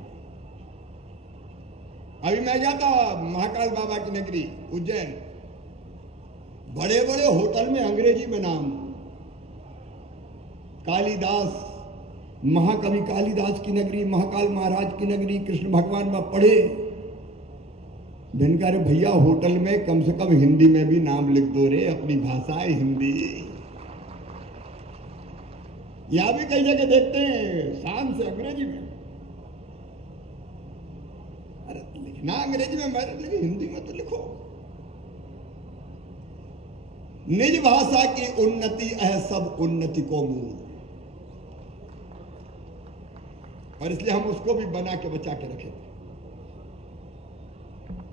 अभी मैं गया था महाकाल बाबा की नगरी उज्जैन, बड़े बड़े होटल में अंग्रेजी में नाम, कालिदास, महाकवि कालिदास की नगरी, महाकाल महाराज की नगरी, कृष्ण भगवान में पढ़े। भिनकर भैया होटल में कम से कम हिंदी में भी नाम लिख दो रे, अपनी भाषा है हिंदी। यहां भी कई जगह देखते हैं शान से अंग्रेजी में, अरे लिखना अंग्रेजी में मैंने, लेकिन हिंदी में तो लिखो। निज भाषा की उन्नति है सब उन्नति को मूल, और इसलिए हम उसको भी बना के बचा के रखे।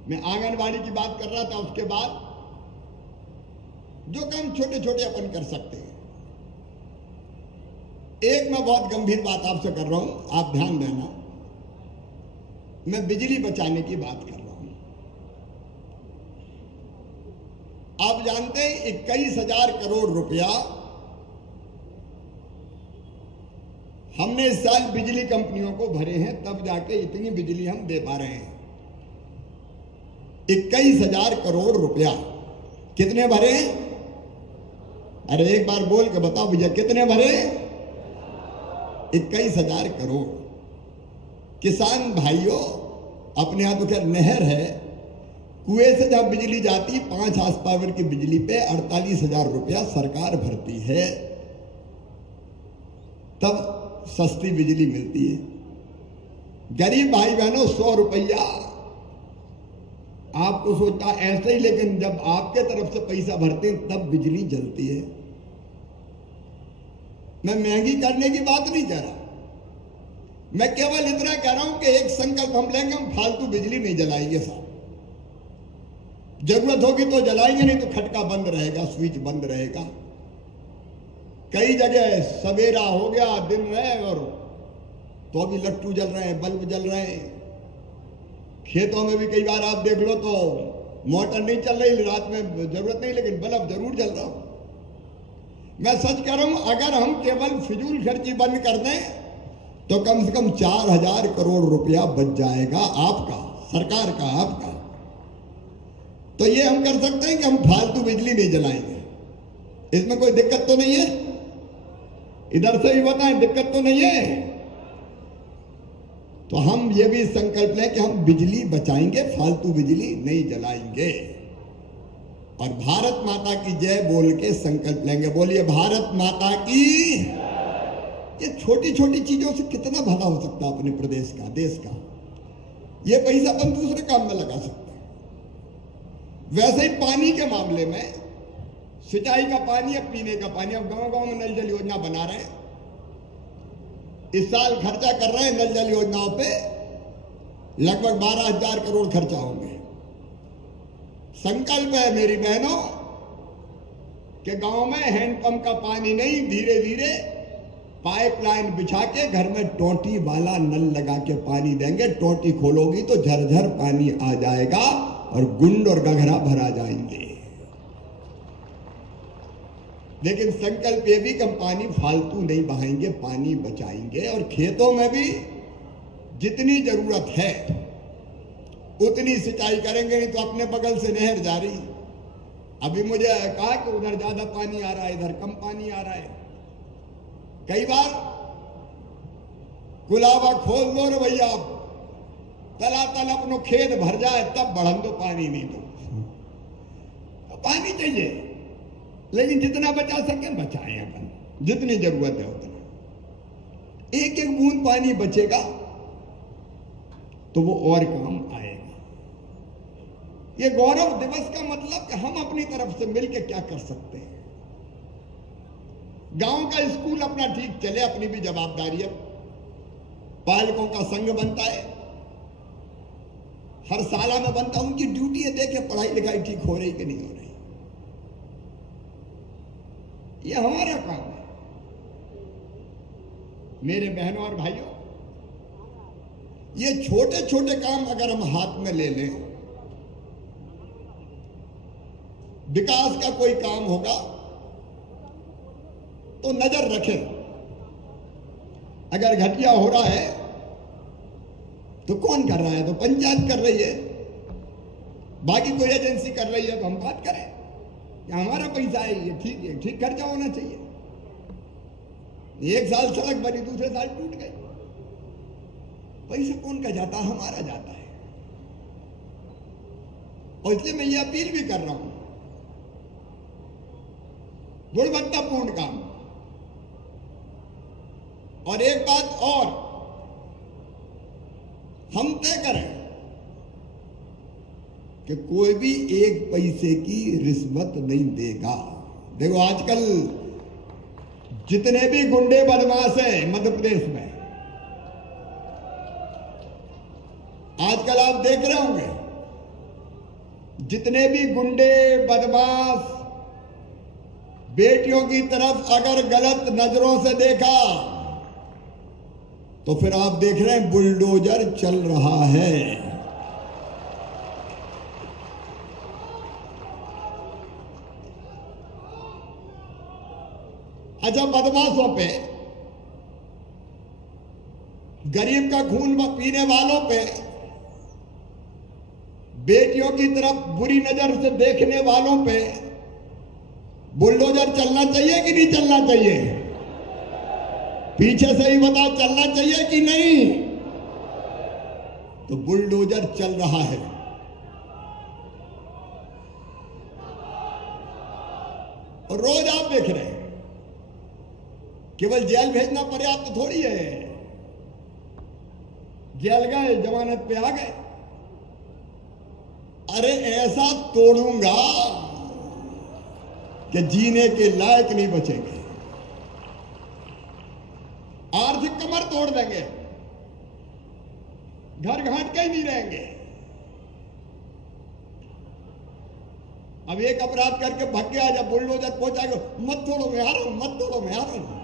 मैं आंगनबाड़ी की बात कर रहा था, उसके बाद जो काम छोटे छोटे अपन कर सकते हैं। एक मैं बहुत गंभीर बात आपसे कर रहा हूं, आप ध्यान देना, मैं बिजली बचाने की बात कर रहा हूं। आप जानते हैं 21,000 करोड़ रुपया हमने इस साल बिजली कंपनियों को भरे हैं, तब जाके इतनी बिजली हम दे पा रहे हैं। 21,000 करोड़ रुपया कितने भरे? अरे एक बार बोल के बताओ भैया, कितने भरे? 21,000 करोड़। किसान भाइयों, अपने यहां तो खैर नहर है, कुएं से जब बिजली जाती 5 हार्स पावर की बिजली पे 48,000 रुपया सरकार भरती है, तब सस्ती बिजली मिलती है। गरीब भाई बहनों 100 रुपया आपको सोचता ऐसे ही, लेकिन जब आपके तरफ से पैसा भरते हैं तब बिजली जलती है। मैं महंगी करने की बात नहीं कह रहा, मैं केवल इतना कह रहा हूं कि एक संकल्प हम लेंगे, हम फालतू बिजली नहीं जलाएंगे साहब। जरूरत होगी तो जलाएंगे, नहीं तो खटका बंद रहेगा, स्विच बंद रहेगा। कई जगह सवेरा हो गया, दिन रहे और तो अभी लट्टू जल रहे हैं, बल्ब जल रहे हैं। खेतों में भी कई बार आप देख लो तो मोटर नहीं चल रही, रात में जरूरत नहीं, लेकिन बल्ब जरूर जल रहा हो। मैं सच कह रहा हूं, अगर हम केवल फिजूल खर्ची बंद कर दें तो कम से कम 4,000 करोड़ रुपया बच जाएगा आपका, सरकार का, आपका। तो ये हम कर सकते हैं कि हम फालतू बिजली नहीं जलाएंगे। इसमें कोई दिक्कत तो नहीं है? इधर से भी बताएं, दिक्कत तो नहीं है? तो हम ये भी संकल्प लें कि हम बिजली बचाएंगे, फालतू बिजली नहीं जलाएंगे, और भारत माता की जय बोल के संकल्प लेंगे। बोलिए भारत माता की। ये छोटी छोटी चीजों से कितना भला हो सकता है अपने प्रदेश का, देश का। ये पैसा अपन दूसरे काम में लगा सकते हैं। वैसे ही पानी के मामले में, सिंचाई का पानी या पीने का पानी, अब गांव गांव में नल जल योजना बना रहे हैं, इस साल खर्चा कर रहे हैं नल जल योजनाओं पे, लगभग 12,000 करोड़ खर्चा होंगे। संकल्प है मेरी बहनों कि गांव में हैंडपंप का पानी नहीं, धीरे धीरे पाइपलाइन बिछा के घर में टोटी वाला नल लगा के पानी देंगे। टोटी खोलोगी तो झरझर पानी आ जाएगा और गुंड और गघरा भरा जाएंगे। लेकिन संकल्प ये भी कि हम पानी फालतू नहीं बहाएंगे, पानी बचाएंगे, और खेतों में भी जितनी जरूरत है उतनी सिंचाई करेंगे। नहीं तो अपने बगल से नहर जा रही, अभी मुझे कहा कि उधर ज्यादा पानी आ रहा है, इधर कम पानी आ रहा है। कई बार कुलावा खोल दो रे भैया, तलातल अपनो खेत भर जाए तब बढ़न दो पानी, नहीं तो पानी चाहिए, लेकिन जितना बचा सके बचाएं अपन, जितनी जरूरत है उतना। एक एक बूंद पानी बचेगा तो वो और काम आएगा। ये गौरव दिवस का मतलब कि हम अपनी तरफ से मिलकर क्या कर सकते हैं। गांव का स्कूल अपना ठीक चले, अपनी भी जवाबदारी है, पालकों का संघ बनता है, हर साला में बनता, उनकी ड्यूटी है देखे पढ़ाई लिखाई ठीक हो रही कि नहीं हो रही। ये हमारा काम है। मेरे बहनों और भाइयों, ये छोटे छोटे काम अगर हम हाथ में ले लें, विकास का कोई काम होगा तो नजर रखें। अगर घटिया हो रहा है तो कौन कर रहा है? तो पंचायत कर रही है, बाकी कोई एजेंसी कर रही है, तो हम बात करें कि हमारा पैसा है, ये ठीक खर्चा होना चाहिए। एक साल सड़क बनी, दूसरे साल टूट गई, पैसा कौन का जाता? हमारा जाता है। और इसलिए मैं ये अपील भी कर रहा हूं, गुणवत्तापूर्ण काम। और एक बात और, हम तय करें कि कोई भी एक पैसे की रिश्वत नहीं देगा। देखो आजकल जितने भी गुंडे बदमाश हैं मध्य प्रदेश में, आजकल आप देख रहे होंगे, जितने भी गुंडे बदमाश बेटियों की तरफ अगर गलत नजरों से देखा तो फिर आप देख रहे हैं बुलडोजर चल रहा है। अच्छा, बदमाशों पे, गरीब का खून पीने वालों पे, बेटियों की तरफ बुरी नजर से देखने वालों पे बुलडोजर चलना चाहिए कि नहीं चलना चाहिए? पीछे से ही बताओ, चलना चाहिए कि नहीं? तो बुलडोजर चल रहा है। और रोज आप देख रहे हैं, केवल जेल भेजना पर्याप्त थोड़ी है। जेल गए, जमानत पे आ गए, अरे ऐसा तोड़ूंगा कि जीने के लायक नहीं बचेंगे, आर्थिक कमर तोड़ देंगे, घर घाट के ही नहीं रहेंगे। अब एक अपराध करके भाग गया, जब बुलडोजर पहुंचाएगा, मत तोड़ो मैं आ रहा हूं, मत तोड़ो मैं आ रहा हूं।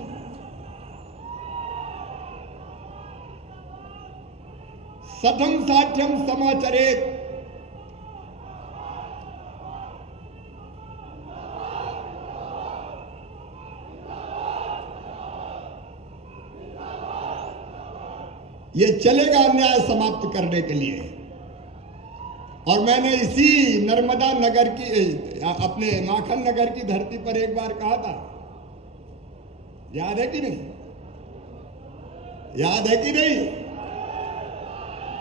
सठम साठ्यम समाचरेत, ये चलेगा अन्याय समाप्त करने के लिए। और मैंने इसी नर्मदा नगर की, अपने माखन नगर की धरती पर एक बार कहा था, याद है कि नहीं? याद है कि नहीं?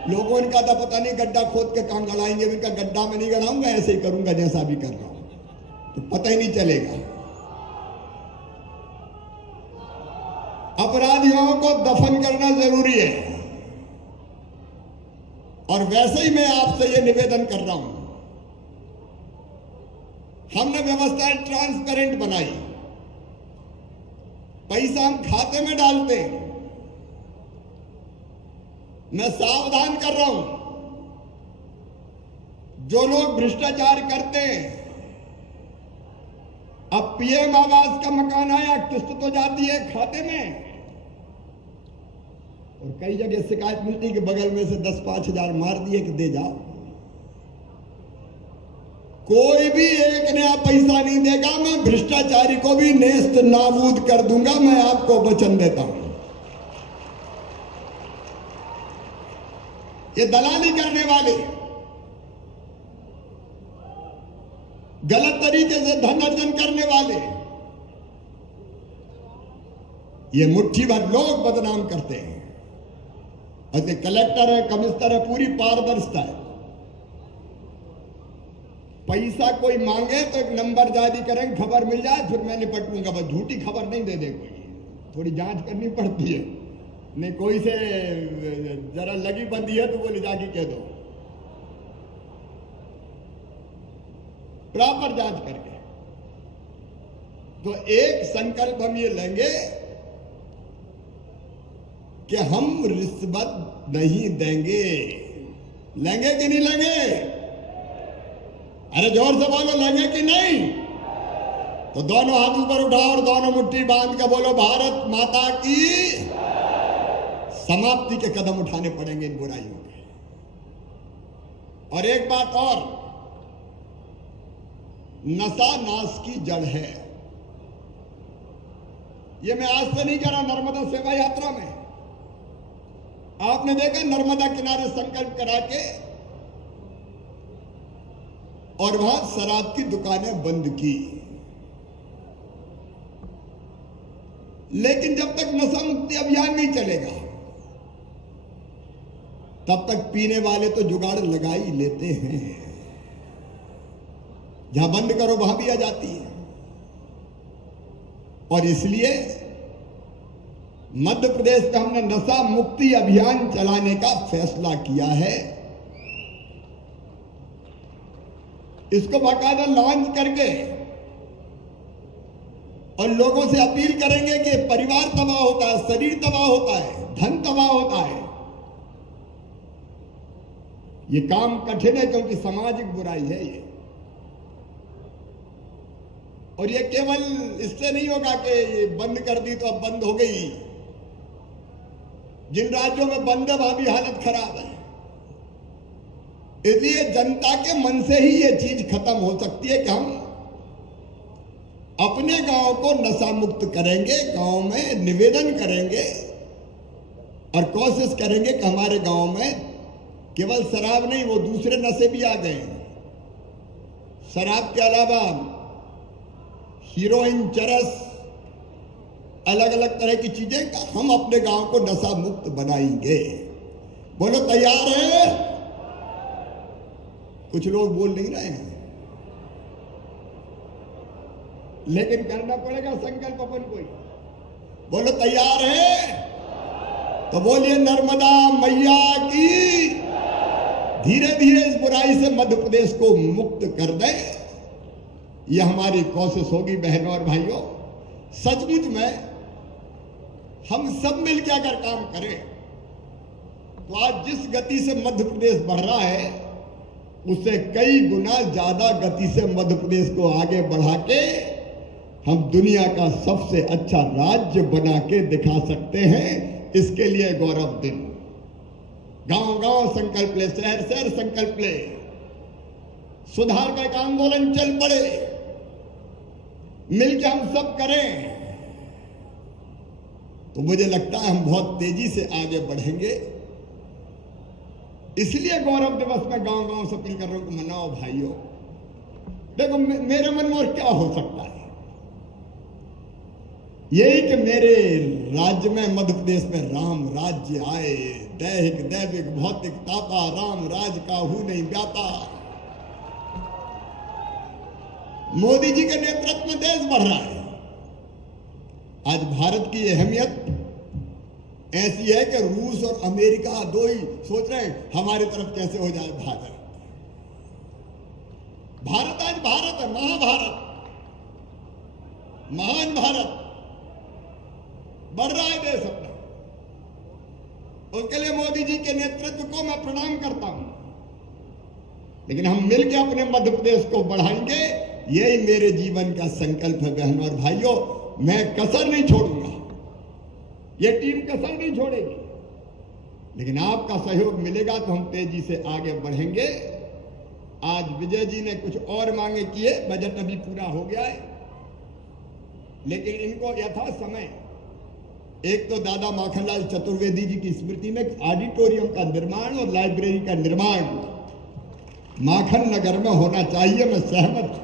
लोगों ने कहा था पता नहीं गड्ढा खोद के कहां गड़ाएंगे। इनका गड्ढा में नहीं गड़ाऊंगा, ऐसे ही करूंगा जैसा भी कर रहा हूं, तो पता ही नहीं चलेगा। अपराधियों को दफन करना जरूरी है। और वैसे ही मैं आपसे ये निवेदन कर रहा हूं, हमने व्यवस्थाएं ट्रांसपेरेंट बनाई, पैसा हम खाते में डालते हैं। मैं सावधान कर रहा हूं, जो लोग भ्रष्टाचार करते हैं, अब पीएम आवास का मकान आया, किस्त तो जाती है खाते में, और कई जगह शिकायत मिलती कि बगल में से 10-5 हजार मार दिए कि दे जाओ। कोई भी एक नया पैसा नहीं देगा। मैं भ्रष्टाचारी को भी नेस्त नाबूद कर दूंगा, मैं आपको वचन देता हूं। ये दलाली करने वाले, गलत तरीके से धन अर्जन करने वाले, ये मुट्ठी भर लोग बदनाम करते हैं। ऐसे कलेक्टर है, कमिश्नर है, पूरी पारदर्शिता है। पैसा कोई मांगे तो एक नंबर जारी करेंगे, खबर मिल जाए फिर मैं निपटूंगा। बस झूठी खबर नहीं दे दे कोई, थोड़ी जांच करनी पड़ती है। नहीं कोई से जरा लगी बंदी है तो वो ले जाके कह दो, प्रॉपर जांच करके। तो एक संकल्प हम ये लेंगे कि हम रिश्वत नहीं देंगे। लेंगे कि नहीं लेंगे? अरे जोर से बोलो, लेंगे कि नहीं? तो दोनों हाथ ऊपर उठाओ और दोनों मुट्ठी बांध के बोलो, भारत माता की। समाप्ति के कदम उठाने पड़ेंगे इन बुराइयों के। और एक बात और, नशा नाश की जड़ है। ये मैं आज से नहीं कह रहा, नर्मदा सेवा यात्रा में आपने देखा, नर्मदा किनारे संकल्प करा के और वहां शराब की दुकानें बंद की। लेकिन जब तक नशा मुक्ति अभियान नहीं चलेगा तब तक पीने वाले तो जुगाड़ लगा ही लेते हैं। जहां बंद करो वहां भी आ जाती है। और इसलिए मध्य प्रदेश में हमने नशा मुक्ति अभियान चलाने का फैसला किया है। इसको बाकायदा लॉन्च करके और लोगों से अपील करेंगे कि परिवार तबाह होता है, शरीर तबाह होता है, धन तबाह होता है। ये काम कठिन है क्योंकि सामाजिक बुराई है ये। और ये केवल इससे नहीं होगा कि ये बंद कर दी तो अब बंद हो गई। जिन राज्यों में बंद है वहां भी हालत खराब है। इसलिए जनता के मन से ही ये चीज खत्म हो सकती है कि हम अपने गांव को नशा मुक्त करेंगे, गांव में निवेदन करेंगे और कोशिश करेंगे कि हमारे गांव में केवल शराब नहीं, वो दूसरे नशे भी आ गए। शराब के अलावा हीरोइन, चरस, अलग अलग तरह की चीजें हम अपने गांव को नशा मुक्त बनाएंगे। बोलो तैयार है? कुछ लोग बोल नहीं रहे हैं, लेकिन करना पड़ेगा संकल्प अपन कोई। बोलो तैयार है? तो बोलिए नर्मदा मैया की। धीरे धीरे इस बुराई से मध्य प्रदेश को मुक्त कर दें, यह हमारी कोशिश होगी बहनों और भाइयों। सचमुच में हम सब मिलकर अगर काम करें तो आज जिस गति से मध्य प्रदेश बढ़ रहा है उससे कई गुना ज्यादा गति से मध्य प्रदेश को आगे बढ़ा के हम दुनिया का सबसे अच्छा राज्य बना के दिखा सकते हैं। इसके लिए गौरव दिन। गांव गांव संकल्प ले, शहर शहर संकल्प ले, सुधार का एक आंदोलन चल पड़े, मिलकर हम सब करें तो मुझे लगता है हम बहुत तेजी से आगे बढ़ेंगे। इसलिए गौरव दिवस में गांव गांव से अपील कर रहा हूं कि मनाओ भाइयों। देखो मेरे मन में और क्या हो सकता है, यही कि मेरे राज्य में मध्य प्रदेश में राम राज्य आए। दैहिक दैविक भौतिक तापा राम राज काहू नहीं व्यापा। मोदी जी के नेतृत्व में देश बढ़ रहा है। आज भारत की अहमियत ऐसी है कि रूस और अमेरिका दो ही सोच रहे हैं हमारी तरफ कैसे हो जाए भारत। भारत आज भारत है, महाभारत, महान भारत बढ़ रहा है देश अपना। उसके लिए मोदी जी के नेतृत्व को मैं प्रणाम करता हूं। लेकिन हम मिलकर अपने मध्य प्रदेश को बढ़ाएंगे, यही मेरे जीवन का संकल्प है बहनों और भाइयों। मैं कसर नहीं छोड़ूंगा, यह टीम कसर नहीं छोड़ेगी, लेकिन आपका सहयोग मिलेगा तो हम तेजी से आगे बढ़ेंगे। आज विजय जी ने कुछ और मांगे किए, बजट अभी पूरा हो गया है, लेकिन इनको यथा समय एक तो दादा माखनलाल चतुर्वेदी जी की स्मृति में ऑडिटोरियम का निर्माण और लाइब्रेरी का निर्माण माखन नगर में होना चाहिए, मैं सहमत हूं।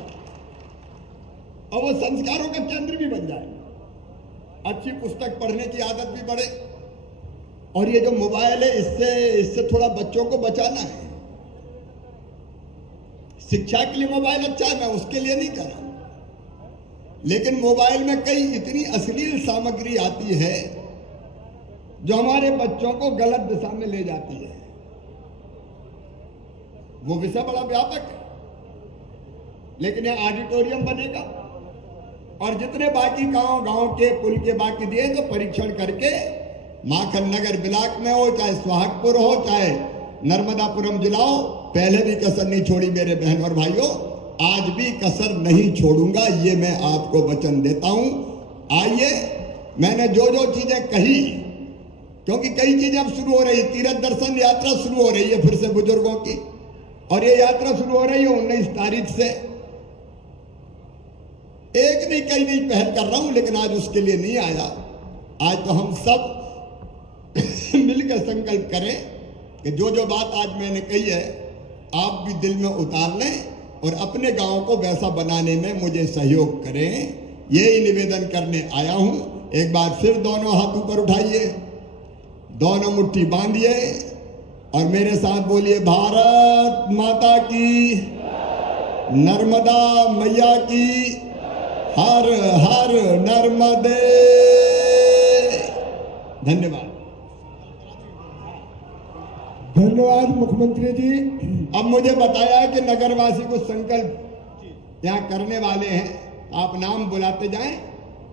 और वो संस्कारों का केंद्र भी बन जाए, अच्छी पुस्तक पढ़ने की आदत भी बढ़े, और ये जो मोबाइल है इससे थोड़ा बच्चों को बचाना है। शिक्षा के लिए मोबाइल अच्छा है, मैं उसके लिए नहीं कर रहा, लेकिन मोबाइल में कई इतनी अश्लील सामग्री आती है जो हमारे बच्चों को गलत दिशा में ले जाती है। वो विषय बड़ा व्यापक है, लेकिन यह ऑडिटोरियम बनेगा और जितने बाकी गांव के पुल के बाकी दिए तो परीक्षण करके माखन नगर ब्लॉक में हो, चाहे सुहागपुर हो, चाहे नर्मदापुरम जिला हो, पहले भी कसर नहीं छोड़ी मेरे बहन और भाइयों, आज भी कसर नहीं छोड़ूंगा, ये मैं आपको वचन देता हूं। आइए, मैंने जो जो चीजें कही, क्योंकि कई चीजें अब शुरू हो रही, तीर्थ दर्शन यात्रा शुरू हो रही है फिर से बुजुर्गों की, और ये यात्रा शुरू हो रही है 19 तारीख से। एक नहीं कई नहीं पहल कर रहा हूं, लेकिन आज उसके लिए नहीं आया। आज तो हम सब मिलकर संकल्प करें कि जो जो बात आज मैंने कही है आप भी दिल में उतार लें और अपने गांव को वैसा बनाने में मुझे सहयोग करें, यही निवेदन करने आया हूं। एक बार फिर दोनों हाथ ऊपर उठाइए, दोनों मुट्ठी बांधिए और मेरे साथ बोलिए, भारत माता की, नर्मदा मैया की, हर हर नर्मदे। धन्यवाद। धन्यवाद मुख्यमंत्री जी। अब मुझे बताया कि नगरवासी कुछ संकल्प यहाँ करने वाले हैं, आप नाम बुलाते जाएं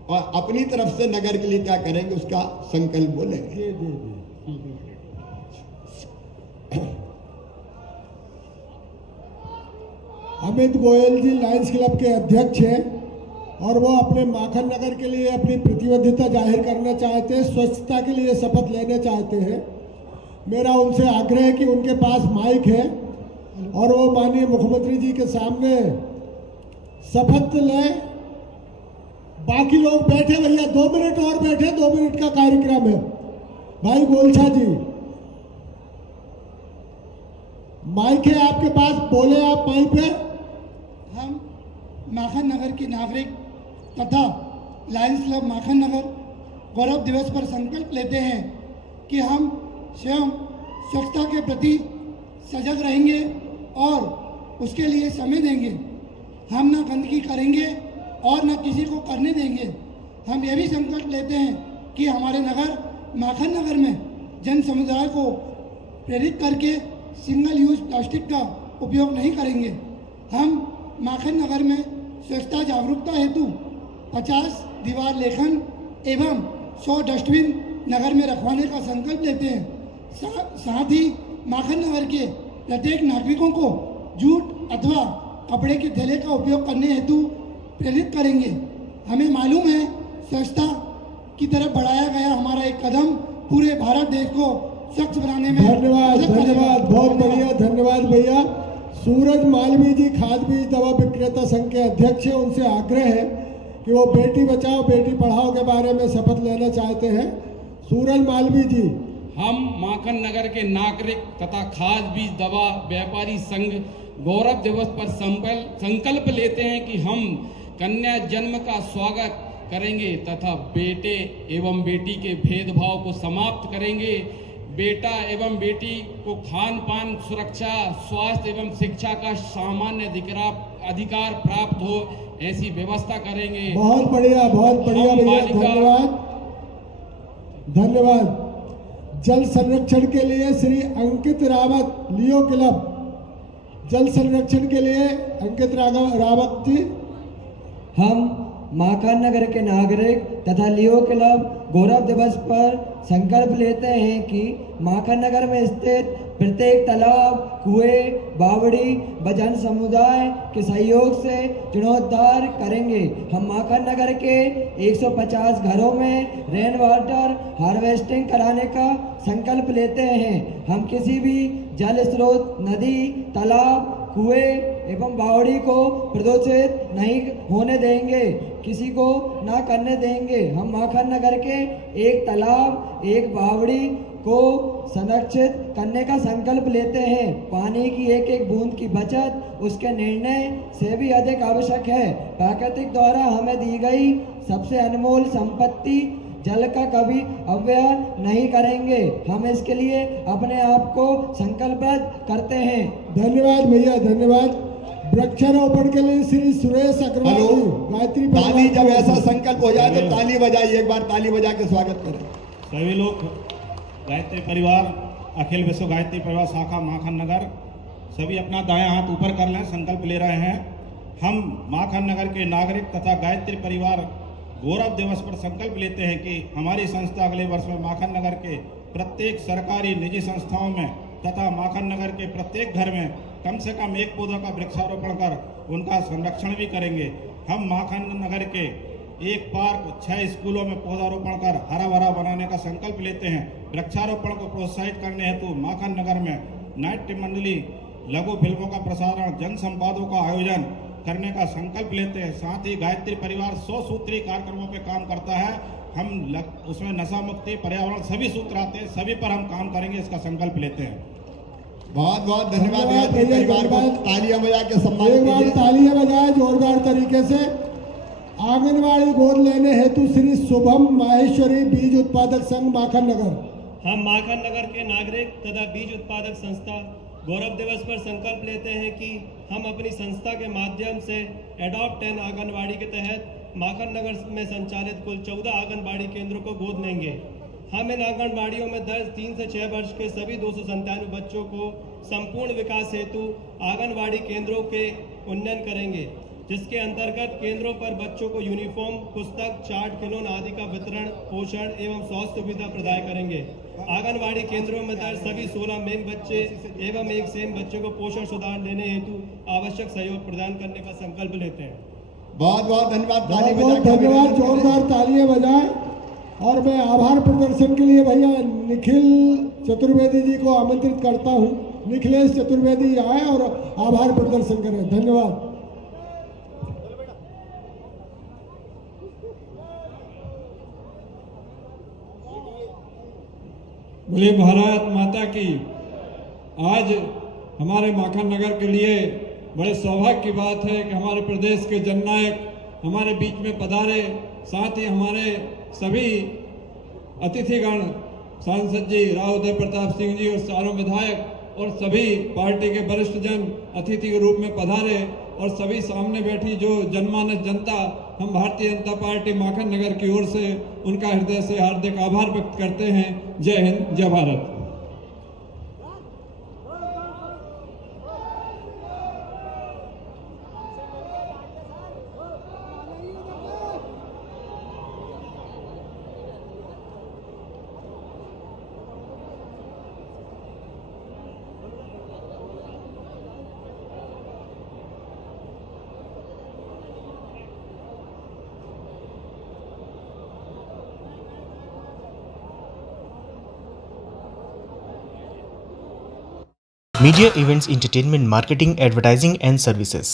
और अपनी तरफ से नगर के लिए क्या करेंगे उसका संकल्प बोलेंगे। अमित गोयल जी लायंस क्लब के अध्यक्ष हैं और वो अपने माखन नगर के लिए अपनी प्रतिबद्धता जाहिर करना चाहते हैं, स्वच्छता के लिए शपथ लेना चाहते हैं। मेरा उनसे आग्रह है कि उनके पास माइक है और वो माननीय मुख्यमंत्री जी के सामने शपथ लें। बाकी लोग बैठे भैया, 2 मिनट और बैठे, 2 मिनट का कार्यक्रम है। भाई गोलछा जी, माइक है आपके पास, बोले आप माइक पे। हम माखन नगर के नागरिक तथा लायंस क्लब माखन नगर गौरव दिवस पर संकल्प लेते हैं कि हम स्वयं स्वच्छता के प्रति सजग रहेंगे और उसके लिए समय देंगे। हम ना गंदगी करेंगे और न किसी को करने देंगे। हम यह भी संकल्प लेते हैं कि हमारे नगर माखन नगर में जन समुदाय को प्रेरित करके सिंगल यूज प्लास्टिक का उपयोग नहीं करेंगे। हम माखन नगर में स्वच्छता जागरूकता हेतु 50 दीवार लेखन एवं 100 डस्टबिन नगर में रखवाने का संकल्प लेते हैं। साथ ही माखन नगर के प्रत्येक नागरिकों को जूट अथवा कपड़े के थैले का उपयोग करने हेतु प्रेरित करेंगे। हमें मालूम है स्वच्छता की तरफ बढ़ाया गया हमारा एक कदम पूरे भारत देश को स्वच्छ बनाने में धन्यवाद, धन्यवाद, बहुत बढ़िया, धन्यवाद भैया। सूरज मालवी जी खाद बीज दवा विक्रेता संघ के अध्यक्ष हैं, उनसे आग्रह है कि वो बेटी बचाओ बेटी पढ़ाओ के बारे में शपथ लेना चाहते हैं। सूरज मालवी जी। हम माखन नगर के नागरिक तथा खाद बीज दवा व्यापारी संघ गौरव दिवस पर संकल्प लेते हैं कि हम कन्या जन्म का स्वागत करेंगे तथा बेटे एवं बेटी के भेदभाव को समाप्त करेंगे। बेटा एवं बेटी को खान पान, सुरक्षा, स्वास्थ्य एवं शिक्षा का सामान्य अधिकार प्राप्त हो, ऐसी व्यवस्था करेंगे। बहुत बढ़िया भैया, धन्यवाद, धन्यवाद। जल संरक्षण के लिए श्री अंकित रावत, लियो क्लब, जल संरक्षण के लिए अंकित रावत जी। हम माखन नगर के नागरिक तथा लियो क्लब गौरव दिवस पर संकल्प लेते हैं कि माखन नगर में स्थित प्रत्येक तालाब, कुएं, बावड़ी व जन समुदाय के सहयोग से जीर्णोद्धार करेंगे। हम माखन नगर के 150 घरों में रेन वाटर हार्वेस्टिंग कराने का संकल्प लेते हैं। हम किसी भी जल स्रोत, नदी, तालाब, कुएं एवं बावड़ी को प्रदूषित नहीं होने देंगे, किसी को ना करने देंगे। हम माखन नगर के एक तालाब, एक बावड़ी को संरक्षित करने का संकल्प लेते हैं। पानी की एक एक बूंद की बचत उसके निर्णय से भी अधिक आवश्यक है। प्रकृति द्वारा हमें दी गई सबसे अनमोल संपत्ति जल का कभी अव्यय नहीं करेंगे। हम इसके लिए अपने आप को संकल्पबद्ध करते हैं। धन्यवाद भैया, धन्यवाद। वृक्षारोपण के लिए श्री सुरेश अग्रवाल हेलो, जी, गायत्री ताली जब परिवार ऐसा की संकल्प हो जाए तो ताली बजाइए, एक बार ताली बजा के स्वागत करें। सभी लोग गायत्री परिवार, अखिल विश्व गायत्री परिवार शाखा माखन नगर, सभी अपना दायां हाथ ऊपर कर लें, संकल्प ले रहे हैं। हम माखन नगर के नागरिक तथा गायत्री परिवार गौरव दिवस पर संकल्प लेते हैं कि हमारी संस्था अगले वर्ष में माखन नगर के प्रत्येक सरकारी निजी संस्थाओं में तथा माखन नगर के प्रत्येक घर में कम से कम एक पौधा का वृक्षारोपण कर उनका संरक्षण भी करेंगे। हम माखन नगर के एक पार्क, 6 स्कूलों में पौधारोपण कर हरा भरा बनाने का संकल्प लेते हैं। वृक्षारोपण को प्रोत्साहित करने हेतु माखन नगर में नाट्य मंडली, लघु फिल्मों का प्रसारण, जन संवादों का आयोजन करने का संकल्प लेते हैं। साथ ही गायत्री परिवार 100 सूत्री कार्यक्रमों पे काम करता है। हम उसमें नशा मुक्ति, पर्यावरण, सभी सूत्र आते हैं, सभी पर हम काम करेंगे, इसका संकल्प लेते हैं। बहुत बहुत धन्यवाद गायत्री परिवार को तालियां बजा के सम्मान एक बार कीजिए। तालियां बजाए जोरदार तरीके से। आंगनबाड़ी गोद लेने हेतु श्री शुभम माहेश्वरी बीज उत्पादक संघ माखन नगर। हम माखन नगर के नागरिक तथा बीज उत्पादक संस्था गौरव दिवस पर संकल्प लेते हैं कि हम अपनी संस्था के माध्यम से एडॉप्ट 10 आंगनबाड़ी के तहत माखन नगर में संचालित कुल 14 आंगनबाड़ी केंद्रों को गोद लेंगे। हम इन आंगनबाड़ियों में दर्ज 3 से 6 वर्ष के सभी 297 बच्चों को संपूर्ण विकास हेतु आंगनबाड़ी केंद्रों के उन्नयन करेंगे, जिसके अंतर्गत केंद्रों पर बच्चों को यूनिफॉर्म, पुस्तक, चार्ट, खिलौना आदि का वितरण, पोषण एवं स्वास्थ्य सुविधा प्रदान करेंगे। आंगनबाड़ी केंद्रों में दर्ज सभी 16 मेन बच्चे एवं एक सेम बच्चे को पोषण सुधार देने हेतु आवश्यक सहयोग प्रदान करने का संकल्प लेते हैं। बहुत बहुत धन्यवाद। ताली बहुत बजा के धन्यवाद, अभिनंदन करें। जोरदार तालियां बजाएं। और मैं आभार प्रदर्शन के लिए भैया निखिल चतुर्वेदी जी को आमंत्रित करता हूं। निखिलेश चतुर्वेदी आए और आभार प्रदर्शन करें। धन्यवाद। बोले भारत माता की। आज हमारे माखन नगर के लिए बड़े सौभाग्य की बात है कि हमारे प्रदेश के जननायक हमारे बीच में पधारे। साथ ही हमारे सभी अतिथिगण, सांसद जी राव उदय प्रताप सिंह जी और चारों विधायक और सभी पार्टी के वरिष्ठ जन अतिथि के रूप में पधारे। और सभी सामने बैठी जो जनमानस जनता, हम भारतीय जनता पार्टी माखन नगर की ओर से उनका हृदय से हार्दिक आभार व्यक्त करते हैं। जय हिंद, जय Bharat. Media, events, entertainment, marketing, advertising and services.